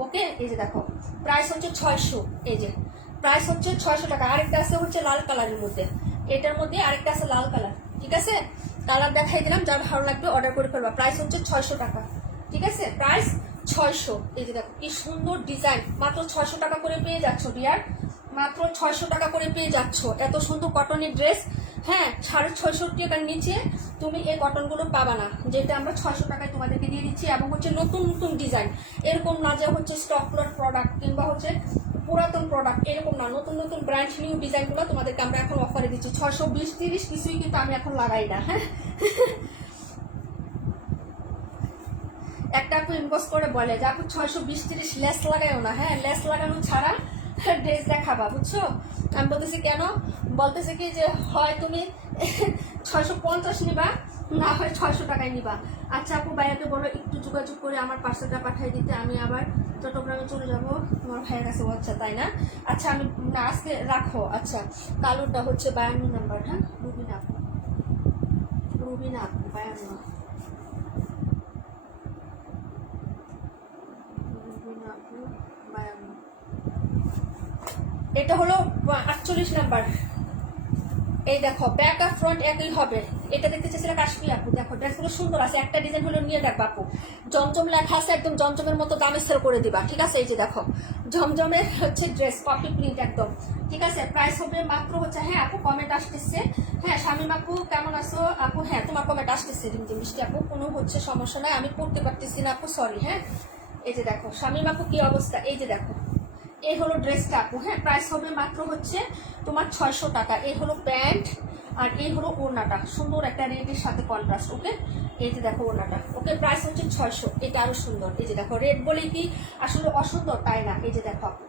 ওকে। এই যে দেখো, প্রাইস হচ্ছে 600, এই যে প্রাইস হচ্ছে 600 টাকা। আরেকটা আছে হচ্ছে লাল কালারের মধ্যে, এটার মধ্যে আরেকটা আছে লাল কালার, ঠিক আছে। কালার দেখাই দিলাম, যার ভালো লাগবে অর্ডার করে ফেলবা। প্রাইস হচ্ছে 600 টাকা, ঠিক আছে, প্রাইস 600। এই যে দেখো কি সুন্দর ডিজাইন, মাত্র 600 টাকা করে পেয়ে যাচ্ছ ডিয়ার, মাত্র 600 টাকা করে পেয়ে যাচ্ছ এত সুন্দর কটনের ড্রেস। হ্যাঁ, 650 টাকার নিচে তুমি এই কটনগুলো পাবা না, যেটা আমরা 600 টাকায় তোমাদেরকে দিয়ে দিচ্ছি। এবং হচ্ছে নতুন নতুন ডিজাইন, এরকম না যে হচ্ছে স্টক লট প্রোডাক্ট কিংবা হচ্ছে পুরাতন প্রোডাক্ট, এরকম না, নতুন নতুন ব্র্যান্ড নিউ ডিজাইনগুলো তোমাদেরকে আমরা এখন অফারে দিচ্ছি। 620-30 কিছুই কিন্তু আমি এখন লাগাই না, হ্যাঁ। একটা আপু ইনবক্স করে বলে যে আপু 620-30 লেস লাগাইও না, হ্যাঁ, লেস লাগানো ছাড়া ড্রেস দেখাবা, বুঝছো। আমি বলতেছি কেন, বলতেছে কি যে হয় তুমি 650 নিবা, না হয় 600 টাকায় নিবা। আচ্ছা আপু ভাইয়াকে বলো একটু যোগাযোগ করে আমার পার্সেলটা পাঠিয়ে দিতে, আমি আবার চট্টগ্রামে চলে যাব তোমার ভাইয়ের কাছে। আচ্ছা তাই না, আচ্ছা আমি আজকে রাখো। আচ্ছা, কালোরটা হচ্ছে 52 নাম্বার, হ্যাঁ, রুবিনা আপু, 52। এটা হলো 48 নাম্বার। এই দেখো, ব্যাক আর ফ্রন্ট একই হবে। এটা দেখতে চাইছিলাম কাশ্মীর আপু, দেখো ড্রেসগুলো সুন্দর আছে, একটা ডিজাইন হলো নিয়ে দেখবা আপু। জমজম লেখা আছে, একদম জমজমের মতো দামে সেল করে দিবা, ঠিক আছে। এই যে দেখো, জমজমের হচ্ছে ড্রেস, কপি প্রিন্ট একদম, ঠিক আছে। প্রাইস হবে মাত্র হচ্ছে, হ্যাঁ আপু কমেন্ট আসতেছে, হ্যাঁ শামিম আপু কেমন আছো আপু, হ্যাঁ তোমার কমেন্ট আসতেছে রিমঝিম মিষ্টি আপু, কোনো হচ্ছে সমস্যা নাই, আমি পড়তে পারতেছি না আপু, সরি, হ্যাঁ। এই যে দেখো শামিম আপু কি অবস্থা, এই যে দেখো, এই হলো ড্রেসটা আপু, হ্যাঁ, প্রাইস হবে মাত্র হচ্ছে তোমার 600 টাকা। এই হলো প্যান্ট আর এই হলো ওড়নাটা, সুন্দর একটা রেডের সাথে কন্ট্রাস্ট, ওকে। এই যে দেখো ওড়নাটা, ওকে, প্রাইস হচ্ছে 600। এটা আরো সুন্দর, এই যে দেখো, রেড বলে কি আসলে অসুন্দর তাই না, এই যে দেখো আপু,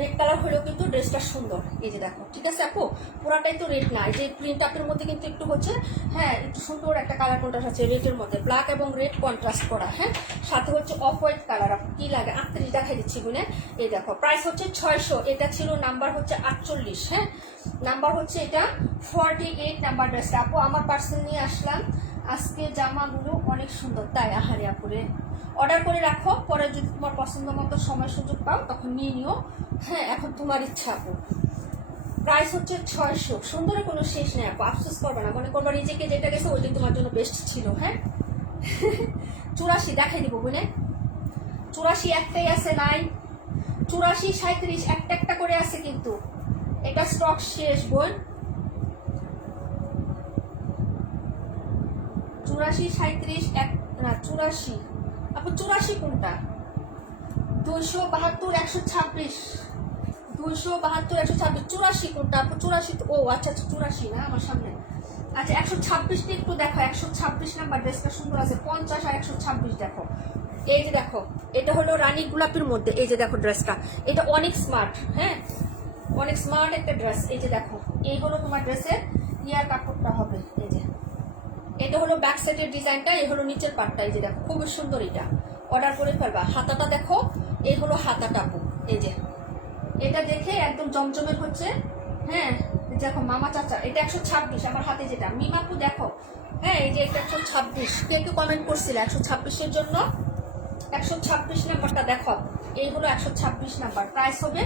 রেড কালার হলেও কিন্তু ড্রেসটা সুন্দর। এই যে দেখো, ঠিক আছে আপু, পুরাটাই তো রেড না, এই যে প্রিন্ট আপের মধ্যে কিন্তু একটু হচ্ছে, হ্যাঁ, একটু সুন্দর একটা কালার কন্ট্রাস্ট আছে রেডের মধ্যে, ব্ল্যাক এবং রেড কন্ট্রাস্ট করা, হ্যাঁ, সাথে হচ্ছে অফ হোয়াইট কালার। আপু কি লাগে 38 দেখাই দিচ্ছি গুনে। এই দেখো, প্রাইস হচ্ছে 600। এটা ছিল নাম্বার হচ্ছে 48, হ্যাঁ, নাম্বার হচ্ছে এটা 48 নাম্বার ড্রেসটা আপু। আমার পার্সেল নিয়ে আসলাম আজকে, জামাগুলো অনেক সুন্দর, তাই আহারে আপুরে, অর্ডার করে রাখো, পরে যদি তোমার পছন্দ মতো সময় সুযোগ পাও তখন নিয়ে নিও, হ্যাঁ, এখন তোমার ইচ্ছা আপু। প্রাইস হচ্ছে 600, সুন্দরের কোনো শেষ নেই আপু, আফসোস করবে না, মনে করবা নিজেকে যেটা গেছে ওইটাই তোমার জন্য বেস্ট ছিল, হ্যাঁ। 84 দেখাই দিব বুনে, 84 একটাই আছে, নাই 84, 37 একটা একটা করে আছে, কিন্তু এটা স্টক শেষ বোন। 84, 37 এক না, 84 আপু, 84 কোনটা, 272, 126, 272 126 84 কোনটা আপু 84 ও আচ্ছা আচ্ছা 84 না আমার সামনে আচ্ছা 126 টি একটু দেখো 126 নাম্বার ড্রেসটা সুন্দর আছে 50 আর 126 দেখো এই যে দেখো এটা হলো রানী গোলাপির মধ্যে এই যে দেখো ড্রেসটা এটা অনেক স্মার্ট হ্যাঁ অনেক স্মার্ট একটা ড্রেস এই যে দেখো এই হলো তোমার ড্রেসের ইয়ার কাপড়টা হবে এই যে এটা হলো ব্যাক সাইডের ডিজাইনটা এই হলো নিচের পাটটা এই যে দেখো খুব সুন্দর এটা অর্ডার করে ফেলবা হাতাটা দেখো এই হলো হাতাটা আপু এই যে এটা দেখে একদম জমজমের হচ্ছে হ্যাঁ দেখো মামা চাচা এটা 126 আমার হাতে যেটা মিমাপু দেখো হ্যাঁ এই যে এটা 126 কে একটু কমেন্ট করছিল 126 এর জন্য 126 নাম্বারটা দেখো এই হলো 126 নাম্বার প্রাইস হবে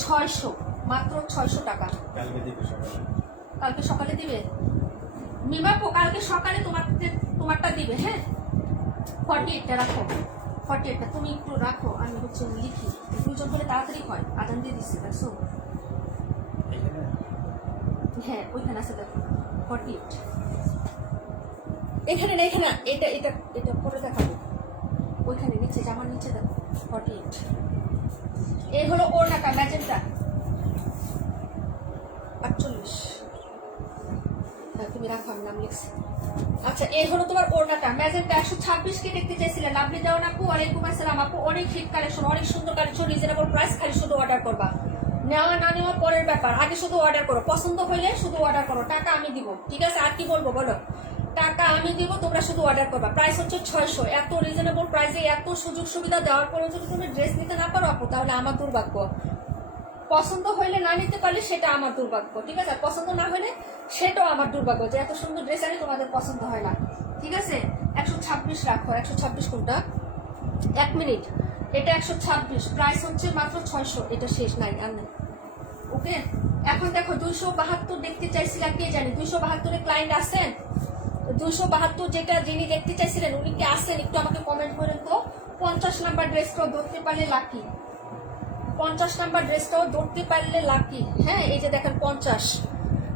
600 মাত্র 600 টাকা কালকে সকালে দিবে মিমাপু কালকে সকালে তোমারটা দিবে হ্যাঁ 48টা রাখো 48টা তুমি একটু রাখো আমি হচ্ছে লিখি দুজন হলে তাড়াতাড়ি হয় আদান দিয়ে দিচ্ছি দেখছো হ্যাঁ ওইখানে আছে দেখো 48 এখানে না এখানে এটা এটা এটা পরে দেখাবো ওইখানে নিচে জামার নিচে দেখো 48 এই হলো ওড়নাটা ম্যাজেন্টা 48 তুমি রাখো আমি নাম লিখছি আচ্ছা এই হলো তোমার ওড়নাটা ম্যাজেন্টা 126 কে দেখতে চাইছিলেন আপনি দেওয়ান আপু ওয়ালাইকুম আসসালাম আপু অনেক হিট কালেকশন অনেক সুন্দর কালেকশন রিজনেবল প্রাইস খালি শুধু অর্ডার করবা নেওয়া না নেওয়া পরের ব্যাপার আগে শুধু অর্ডার করো পছন্দ হলে শুধু অর্ডার করো টাকা আমি দিব ঠিক আছে আর কি বলবো বলো টাকা আমি দিব তোমরা শুধু অর্ডার করবা প্রাইস হচ্ছে 600 এত রিজনেবল প্রাইসে এত সুযোগ সুবিধা দেওয়ার পরেও যদি তুমি ড্রেস নিতে না পারো আপু তাহলে আমার দুর্ভাগ্য পছন্দ হইলে না নিতে পারলে সেটা আমার দুর্ভাগ্য ঠিক আছে পছন্দ না হলে সেটাও আমার দুর্ভাগ্য যে এত সুন্দর ড্রেস আনি তোমাদের পছন্দ হয় না ঠিক আছে 126 রাখো 126 কোনটা 1 মিনিট এটা 126 প্রাইস হচ্ছে মাত্র 600 এটা শেষ নাই আর নেই ওকে এখন দেখো 272 দেখতে চাইছিলাম কে জানি 272 এর ক্লায়েন্ট আছেন 272 যেটা যিনি দেখতে চাইছিলেন উনি কি আসেন একটু আমাকে কমেন্ট করেন তো 50 নাম্বার ড্রেসটাও ধরতে পারলে লাকি 50 নাম্বার ড্রেসটাও ধরতে পারলে লাকি হ্যাঁ এই যে দেখেন 50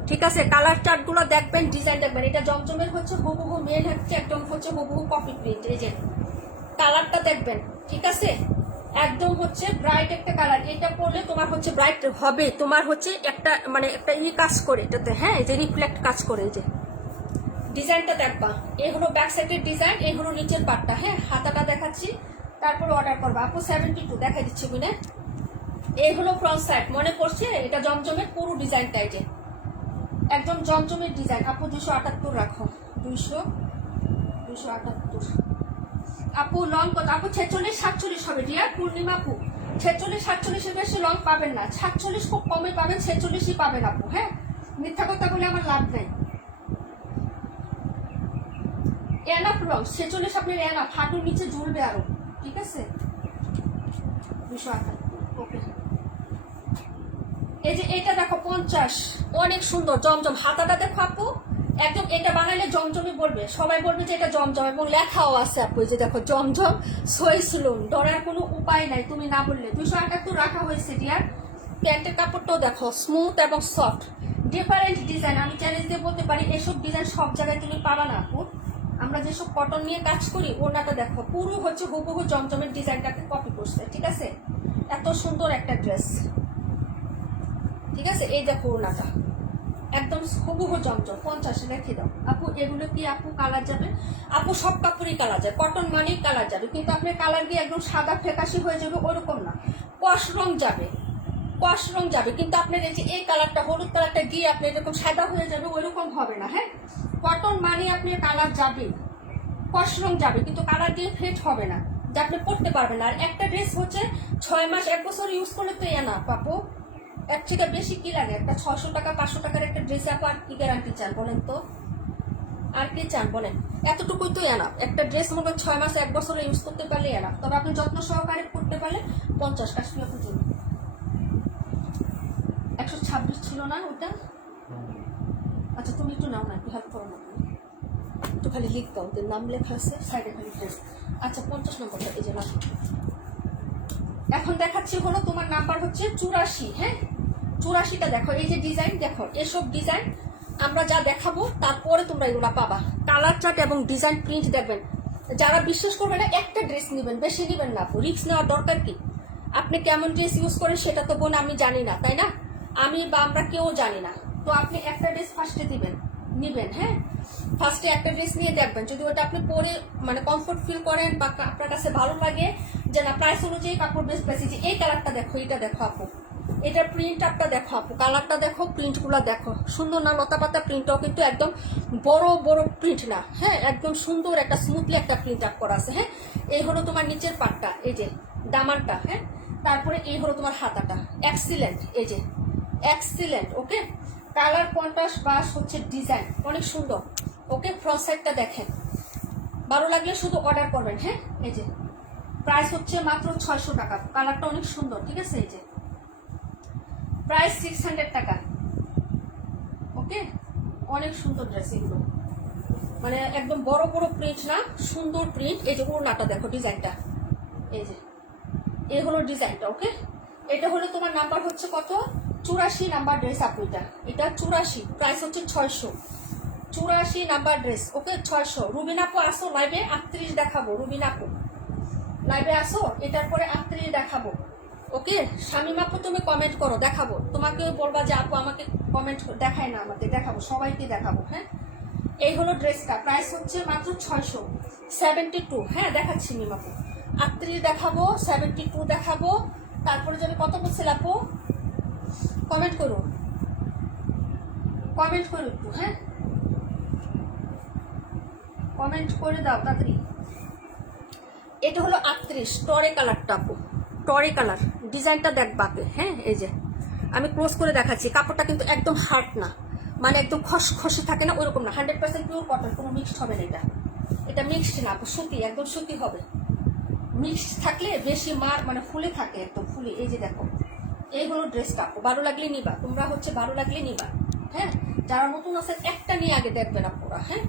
ঠিক আছে কালার চার্টগুলো দেখবেন ডিজাইন দেখবেন এটা জমজমের হচ্ছে হুবহু মেল হচ্ছে একদম হচ্ছে হুবহু কপি প্রিন্ট এই যে কালারটা দেখবেন ঠিক আছে একদম হচ্ছে ব্রাইট একটা কালার এটা পরলে তোমার হচ্ছে ব্রাইট হবে তোমার হচ্ছে একটা মানে একটা কাজ করে এটাতে হ্যাঁ এই যে রিফ্লেক্ট কাজ করে এই যে ডিজাইনটা দেখবা এই হলো ব্যাক সাইডের ডিজাইন এই হলো নিচের পাটটা হ্যাঁ হাতাটা দেখাচ্ছি তারপরে অর্ডার করবা আপু 72 দেখাই দিচ্ছি বুনে এই হলো ফ্রন্ট সাইড মনে পড়ছে এটা জমজমের পুরো ডিজাইনটা এই যে একদম জমজমের ডিজাইন আপু 278 রাখো 278 আপু লং কত আপু 46 47 হবে ডিয়ার পূর্ণিমা আপু 46 47 এর বেশি লং পাবেন না 47 খুব কমে পাবেন 46ই পাবেন আপু হ্যাঁ মিথ্যা কথা বলে আমার লাভ নাই এনাফ লং 46 আপনার এনাফ হাঁটুর নিচে ঝুলবে আরো ঠিক আছে 278 ওকে এই যে এটা দেখো 50 অনেক সুন্দর জমজম হাতাটা দেখো আপু একদম এটা বানাইলে জমজমই বলবে সবাই বলবে যে এটা জমজম এবং লেখাও আছে আপু এই যে দেখো জমজম সই সুলুন ডরার কোনো উপায় নাই তুমি না বললে 278 রাখা হয়েছে ডিয়ার প্যান্টের কাপড়টাও দেখো স্মুথ এবং সফট ডিফারেন্ট ডিজাইন আমি চ্যালেঞ্জ দিয়ে বলতে পারি এসব ডিজাইন সব জায়গায় তুমি পাবা না আপু আমরা যেসব কটন নিয়ে কাজ করি ওনাটা দেখো পুরো হচ্ছে হুবহু জমজমের ডিজাইনটাকে কপি করছে ঠিক আছে এত সুন্দর একটা ড্রেস ঠিক আছে এই দেখো ওনাটা একদম হুবহু জমজম 50 রেখে দাও আপু এগুলো কি আপু কালার যাবে আপু সব কাপড়ই কালার যাবে কটন মানেই কালার যাবে কিন্তু আপনার কালার দিয়ে একদম সাদা ফেকাশি হয়ে যাবে ওরকম না কষ রং যাবে কিন্তু আপনার এই যে এই কালারটা হলুদ কালারটা গিয়ে আপনি এরকম সাদা হয়ে যাবে ওইরকম হবে না হ্যাঁ কটন মানে আপনার কালার যাবে কষ রং যাবে কিন্তু কালার দিয়ে ফেট হবে না যে আপনি পরতে পারবেন না আর একটা ড্রেস হচ্ছে 6 মাস 1 বছর ইউজ করলে তো না পাপু এর থেকে বেশি কি লাগে একটা 600 টাকা 500 টাকার একটা ড্রেস আপু আর কি গ্যারান্টি চান বলেন তো আর কি চান বলেন এতটুকুই তো এনাফ একটা ড্রেস মনে করেন 6 মাস 1 বছর ইউজ করতে পারলে এনাফ তবে আপনি যত্ন সহকারে করতে পারলে 50 কাশ্মীর পর্যন্ত 126 ছিল না ওটা আচ্ছা তুমি একটু নাও না একটু হেল্প করো না একটু খালি লিখ দাও ওদের নাম লেখা আছে সাইডে খালি ড্রেস আচ্ছা 50 নম্বরটা এই যে না এখন দেখাচ্ছি হলো তোমার নাম্বার হচ্ছে 84 হ্যাঁ 84টা দেখো এই যে ডিজাইন দেখো এসব ডিজাইন আমরা যা দেখাবো তারপরে তোমরা এগুলা পাবা কালার চার্ট এবং ডিজাইন প্রিন্ট দেখবেন যারা বিশ্বাস করবে না একটা ড্রেস নেবেন বেশি নেবেন না রিস্ক নেওয়ার দরকার কি আপনি কেমন ড্রেস ইউজ করেন সেটা তো বোন আমি জানি না, তাই না? আমি বা আমরা কেউ জানি না। তো আপনি একটা ড্রেস ফার্স্টে নিবেন, হ্যাঁ, ফার্স্টে একটা ড্রেস নিয়ে দেখবেন, যদি ওটা আপনি পরে মানে কমফোর্ট ফিল করেন বা আপনার কাছে ভালো লাগে, যে না প্রাইস অনুযায়ী কাপড় বেশ বেশি, যে এই কালারটা দেখো, এটা দেখো আপু, এটার প্রিন্ট আপটা দেখো আপু, কালারটা দেখো, প্রিন্টগুলো দেখো, সুন্দর না? লতা পাতা প্রিন্টটাও কিন্তু একদম বড় বড় প্রিন্ট না, হ্যাঁ, একদম সুন্দর একটা স্মুথলি একটা প্রিন্ট আপ করা আছে, হ্যাঁ। এই হলো তোমার নিচের পাটটা, এই যে দামানটা, হ্যাঁ। তারপরে এই হলো তোমার হাতাটা, এক্সিলেন্ট, এই যে এক্সিলেন্ট, ওকে। কালার কন্ট্রাস্ট বাস হচ্ছে ডিজাইন অনেক সুন্দর, ওকে। ফ্রন্ট সাইডটা দেখেন, ভালো লাগলে শুধু অর্ডার করবেন, হ্যাঁ। এই যে প্রাইস হচ্ছে মাত্র 600 টাকা, কালারটা অনেক সুন্দর, ঠিক আছে। এই যে প্রাইস 600 টাকা, ওকে। অনেক সুন্দর ড্রেস এগুলো, মানে একদম বড় বড় প্রিন্ট না, সুন্দর প্রিন্ট। এই যে ওড়নাটা দেখো, ডিজাইনটা, এই যে এই হলো ডিজাইনটা, ওকে। এটা হলো তোমার নাম্বার হচ্ছে কত, 84 নাম্বার ড্রেস আপু, এটা 84, প্রাইস হচ্ছে 600, 84 নাম্বার ড্রেস, ওকে। 600। রুবিন আপু আসো লাইভে, 38 দেখাবো। রুবিন আপু লাইভে আসো, এটার পরে 38 দেখাবো, ওকে। শামিম আপু তুমি কমেন্ট করো, দেখাবো। তোমাকেও বলবা যে আপু আমাকে কমেন্ট দেখায় না, আমাকে দেখাবো, সবাইকে দেখাবো, হ্যাঁ। এই হলো ড্রেসটা, প্রাইস হচ্ছে মাত্র 600, 72, হ্যাঁ দেখাচ্ছি মিম আপু। 38 দেখাবো, 72 দেখাবো, তারপরে যদি কত বলছিল আপু, কমেন্ট করো, কমেন্ট করো একটু, হ্যাঁ, কমেন্ট করে দাও তাড়াতাড়ি। এটা হলো 38, টরে কালারটা আপু, টরে কালার, ডিজাইনটা দেখবাকে, হ্যাঁ। এই যে আমি ক্লোজ করে দেখাচ্ছি, কাপড়টা কিন্তু একদম হার্ড না, মানে একদম খসখসে থাকে না ওইরকম না, 100% পিওর কটন, কোনো মিক্সড হবে না। এটা মিক্সড না আপু, সুতি, একদম সুতি হবে। মিক্সড থাকলে বেশি মার মানে ফুলে থাকে, একদম ফুলে। এই যে দেখো, এই হলো ড্রেসটা আপু, ভালো লাগলে নিবা, তোমরা হচ্ছে ভালো লাগলে নিবা, হ্যাঁ। যারা নতুন আছেন একটা নিয়ে আগে দেখবেন আপুরা, হ্যাঁ,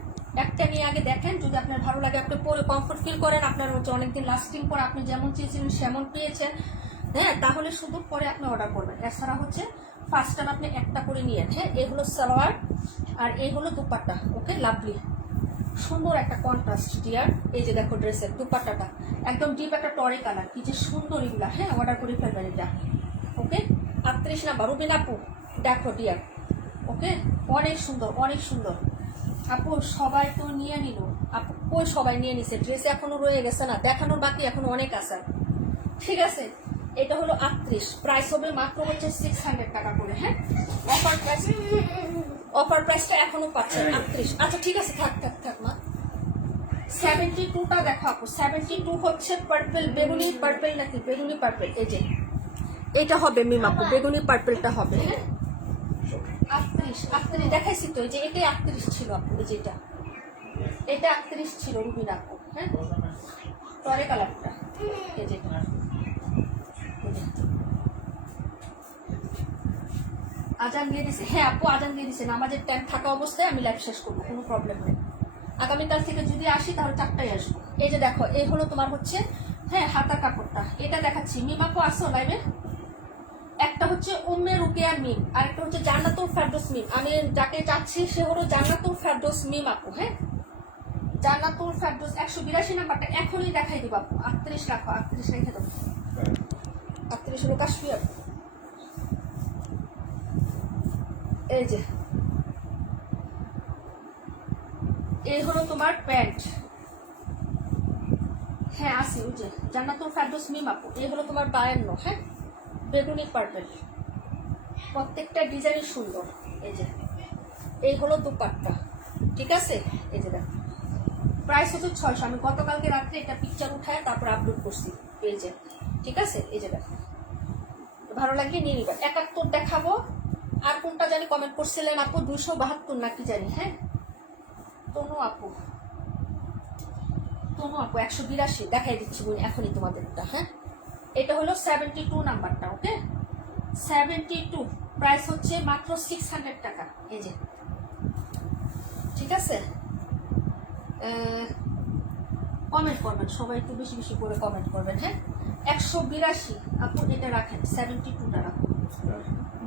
একটা নিয়ে আগে দেখেন, যদি আপনার ভালো লাগে, আপনি পরে কমফোর্ট ফিল করেন, আপনার হচ্ছে অনেকদিন লাস্টিং করে আপনি যেমন চেয়েছিলেন সেমন পেয়েছেন, হ্যাঁ, তাহলে শুধু পরে আপনি অর্ডার করবেন। এছাড়া হচ্ছে ফার্স্ট টাইম আপনি একটা করে নিয়েন, হ্যাঁ। এই হলো সালোয়ার আর এই হলো দুপাট্টা, ওকে। লাভলি সুন্দর একটা কন্ট্রাস্ট ডিয়ার। এই যে দেখো ড্রেসের দুপাট্টাটা একদম ডিপ একটা টরে কালার, কি যে সুন্দর এগুলা, হ্যাঁ। অর্ডার করে ফেলবেন এটা, ওকে। 38 নাম্বার, রুবিন আপু দেখো ডিয়ার, ওকে। অনেক সুন্দর, অনেক সুন্দর আপু, সবাই তো নিয়ে নিল আপু, কই সবাই নিয়ে নিছে, ড্রেস এখনো রয়ে গেছে না, দেখানোর বাকি এখনো অনেক আছে, ঠিক আছে। এটা হলো 38, প্রাইস হবে মাত্র হচ্ছে 600 টাকা করে, হ্যাঁ। অফার প্রাইস, অফার প্রাইসটা এখনো পাচ্ছেন 38। আচ্ছা ঠিক আছে, থাক থাক থাক মা। 72টা দেখো আপু, 72 হচ্ছে পার্পল, বেগুনি পার্পল নাকি বেগুনি পার্পল, এই যে এটা হবে মিম আপু, বেগুনি পার্পলটা হবে, হ্যাঁ। 38 দেখাইছি তো, এই যে এটাই 38 ছিল আপু, এই যেটা এটা 38 ছিল রুবিন আপু, হ্যাঁ। টরে কালারটা, এই যে আজান দিয়ে দিছে, হ্যাঁ আপু আজান দিয়ে দিছে, নামাজের টাইম থাকা অবস্থায় আমি লাইভ শেষ করবো, কোনো প্রবলেম নেই। আগামীকাল থেকে যদি আসি তাহলে 4টায় আসবো। এই যে দেখো, এই হলো তোমার হচ্ছে, হ্যাঁ, হাতার কাপড়টা, এটা দেখাচ্ছি। মিম আপু আসো লাইভে। একটা হচ্ছে উম্মে রুকিয়া মিম, আর একটা হচ্ছে জান্নাতুল ফেরদৌস মিম। আমি যাকে চাচ্ছি সে হলো জান্নাতুল ফেরদৌস মিম আপু, হ্যাঁ। জান্নাতুল ফেরদৌস 182 নাম্বারটা এখনই দেখাই দিব আপু। 38 রাখো, 38 রেখে দেবো, 38 হলো কাশ্মীর। এই যে এই হলো তোমার প্যান্ট, হ্যাঁ আসি, ওই যে জান্নাতুল ফেরদৌস মিম আপু। এই হলো তোমার 52, হ্যাঁ, বেগুনি পার্পল, প্রত্যেকটা ডিজাইন সুন্দর। এই যে এই হলো দুপাট্টা, ঠিক আছে। এই যে দেখো, প্রাইস হচ্ছে 600। আমি গতকালকে রাত্রে এটা পিকচার উঠায় তারপর আপলোড করছি পেজে, ঠিক আছে। এই যে দেখো, ভালো লাগলে নিয়ে নিবা। 71 দেখাবো, আর কোনটা জানি কমেন্ট করছিলেন আপু, 272 নাকি জানি, হ্যাঁ। তনু আপু, তনু আপু 182 দেখাই দিচ্ছি এখনই তোমাদেরটা, হ্যাঁ। এটা হলো 72 নাম্বারটা, ওকে। 72, প্রাইস হচ্ছে মাত্র 600 টাকা, এই যে, ঠিক আছে। কমেন্ট করবেন সবাই, একটু বেশি বেশি করে কমেন্ট করবেন, হ্যাঁ। 182 আপু, এটা রাখেন, 72টা রাখুন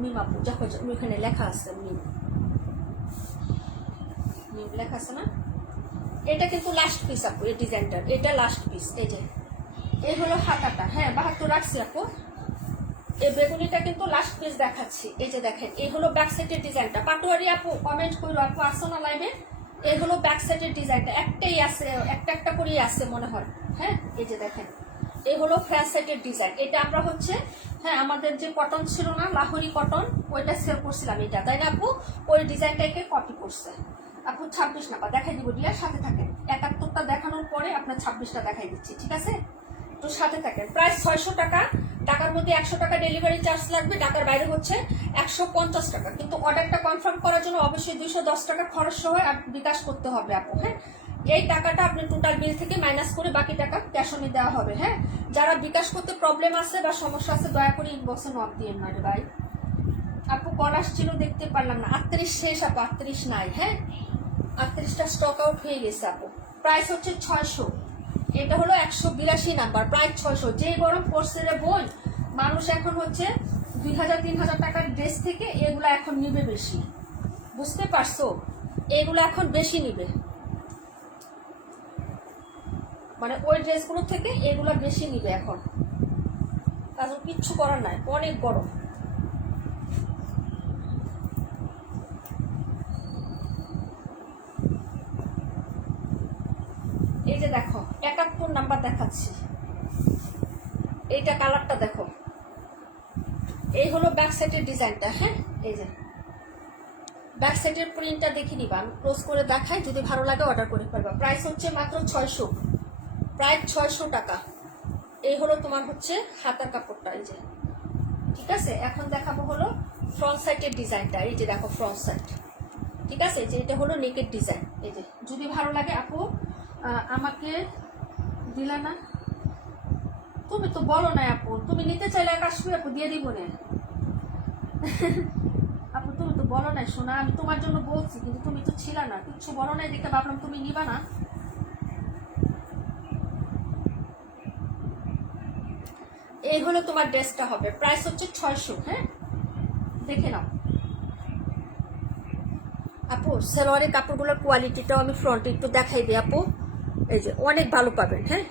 মিম আপু। দেখো ওইখানে লেখা আছে মিম, মিম লেখা আছে না। এটা কিন্তু লাস্ট পিস আপু, এই ডিজাইনটার এটা লাস্ট পিস। এই যে এই হলো হাতাটা, হ্যাঁ 72 রাখছি আপু। এই বেগুনিটা কিন্তু লাস্ট পিস দেখাচ্ছি। এই যে দেখেন, এই হলো ব্যাক সাইডের ডিজাইনটা। পাটোয়ারি আপু কমেন্ট করো, আপু আসো না লাইভে। এই হলো ব্যাক সাইডের ডিজাইনটা, একটাই আছে, একটা একটা করেই আছে মনে হয়। হ্যাঁ, এই যে দেখেন, এই হলো ফ্রন্ট সাইডের ডিজাইন। এটা আমরা হচ্ছে, হ্যাঁ, আমাদের যে কটন ছিল না, লাহোরি কটন, ওইটা সেল করছিলাম এটা, তাই না আপু? ওই ডিজাইনটাকে কপি করছে আপু। 26 নাম্বার দেখাই দিব, ডিয়ার সাথে থাকেন। 71টা দেখানোর পরে আপনার 26টা দেখাই দিচ্ছি, ঠিক আছে? তো সাথে থাকেন। প্রাইস 600 টাকা। ঢাকার মধ্যে 100 টাকা ডেলিভারি চার্জ লাগবে, ঢাকার বাইরে হচ্ছে 150 টাকা। কিন্তু অর্ডারটা কনফার্ম করার জন্য অবশ্যই 210 টাকা খরচ সহ বিকাশ করতে হবে আপু। হ্যাঁ, এই টাকাটা আপনি টোটাল বিল থেকে মাইনাস করে বাকি টাকা ক্যাশ অনে দেওয়া হবে। হ্যাঁ, যারা বিকাশ করতে প্রবলেম আছে বা সমস্যা আছে দয়া করে ইনবক্সে নক দিয়ে না রে ভাই। আপু কল আসছিল দেখতে পারলাম না। 38 শেষ আপু, 38 নাই। হ্যাঁ, 38টা স্টক আউট হয়ে গেছে আপু। প্রাইস হচ্ছে 600। এটা হলো 182 নাম্বার, প্রাইস 600। যে গরম পড়ছে রে বোন, মানুষ এখন হচ্ছে 2000-3000 টাকার ড্রেস থেকে এগুলো এখন নিবে বেশি, বুঝতে পারছো? এগুলো এখন বেশি নিবে, মানে ওই ড্রেসগুলো থেকে এগুলো বেশি নিবে এখন। কারণ কিচ্ছু করার নাই, অনেক গরম। এই যে দেখো 71 নাম্বার দেখাচ্ছি, এইটা কালারটা দেখো। এই হলো ব্যাক সাইডের ডিজাইনটা। হ্যাঁ, এই যে ব্যাক সাইডের প্রিন্টটা দেখে নিবা, আমি ক্লোজ করে দেখাই, যদি ভালো লাগে অর্ডার করে পারবা। প্রাইস হচ্ছে মাত্র 600, প্রায় 600 টাকা। এই হলো তোমার হচ্ছে হাতার কাপড়টা, এই যে, ঠিক আছে? এখন দেখাবো হলো ফ্রন্ট সাইডের ডিজাইনটা। এই যে দেখো ফ্রন্ট সাইড, ঠিক আছে? যে এটা হলো নেকের ডিজাইন। এই যে যদি ভালো লাগে আপু আমাকে দিলা না, তুমি তো বলো না আপু, তুমি নিতে চাইলে কাশ্মীর আপু দিয়ে দিব না আপু, তুমি তো বলো না শোনা, আমি তোমার জন্য বলছি, কিন্তু তুমি তো ছিল না, কিচ্ছু বলো না, দেখতে ভাবলাম তুমি নিবা না। এই হলো তোমার ড্রেসটা হবে, প্রাইস হচ্ছে 600। হ্যাঁ, দেখে নাও আপু। সালোয়ারের কাপড়গুলোর কোয়ালিটিটাও আমি ফ্রন্টে একটু দেখাই দিই আপু। এই যে অনেক ভালো পাবেন। হ্যাঁ,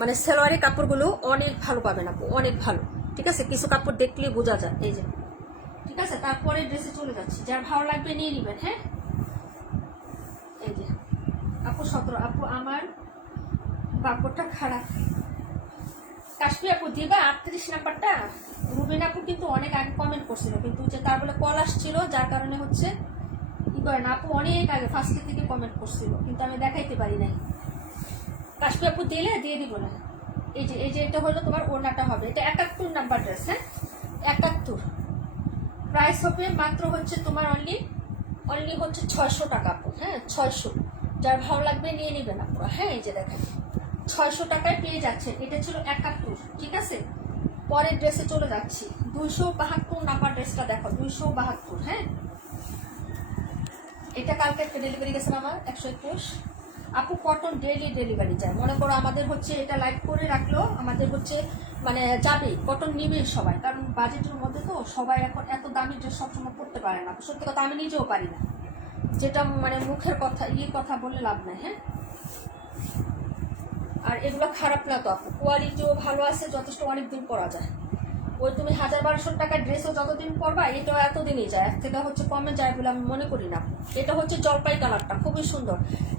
মানে সালোয়ারের কাপড়গুলো অনেক ভালো পাবেন আপু, অনেক ভালো, ঠিক আছে? কিছু কাপড় দেখলেই বোঝা যায়। এই যে, ঠিক আছে? তারপরে ড্রেসে চলে যাচ্ছি, যার ভালো লাগবে নিয়ে নেবেন। হ্যাঁ, এই যে আপু 17। আপু আমার কাপড়টা খারাপ, কাশ্মীর আপু দিবা 38 নাম্বারটা। রুবিন আপু কিন্তু অনেক আগে কমেন্ট করছিল, কিন্তু যে তার বলে কল আসছিল, যার কারণে হচ্ছে কি করেন আপু অনেক আগে ফার্স্টের থেকে কমেন্ট করছিল, কিন্তু আমি দেখাইতে পারি নাই। কাশ্মীর আপু দিলে দিয়ে দিব না। এই যে এটা হলো তোমার ওড়নাটা হবে, এটা 71 নাম্বার ড্রেস। হ্যাঁ, 71। প্রাইস হবে মাত্র হচ্ছে তোমার অনলি হচ্ছে 600 টাকা আপু। হ্যাঁ, 600। যার ভালো লাগবে নিয়ে নেবেন আপু। হ্যাঁ, এই যে দেখেন 600 টাকায় পেয়ে যাচ্ছেন। এটা ছিল 71, ঠিক আছে? পরের ড্রেসে চলে যাচ্ছি, 272 নাম্বার ড্রেসটা দেখো, 272। হ্যাঁ, এটা কালকে একটা ডেলিভারি গেছে আমার 121 আপু। কটন ডেইলি ডেলিভারি যায়, মনে করো আমাদের হচ্ছে এটা লাইভ করে রাখলো, আমাদের হচ্ছে মানে যাবেই, কটন নিবেই সবাই, কারণ বাজেটের মধ্যে তো সবাই এখন এত দামি ড্রেস সবসময় পড়তে পারে না। সত্যি কথা আমি নিজেও পারি না, যেটা মানে মুখের কথা কথা বলে লাভ নাই। হ্যাঁ, আর এগুলো খারাপ না তো আপু, কোয়ালিটিও ভালো আছে, যথেষ্ট অনেকদিন পরা যায়। ওই তুমি 1000-1200 টাকার ড্রেসও যতদিন পরবা, এটাও এতদিনই যায়, এর থেকে হচ্ছে কমে যায় বলে আমি মনে করি না। এটা হচ্ছে জলপাই কালারটা, খুবই সুন্দর।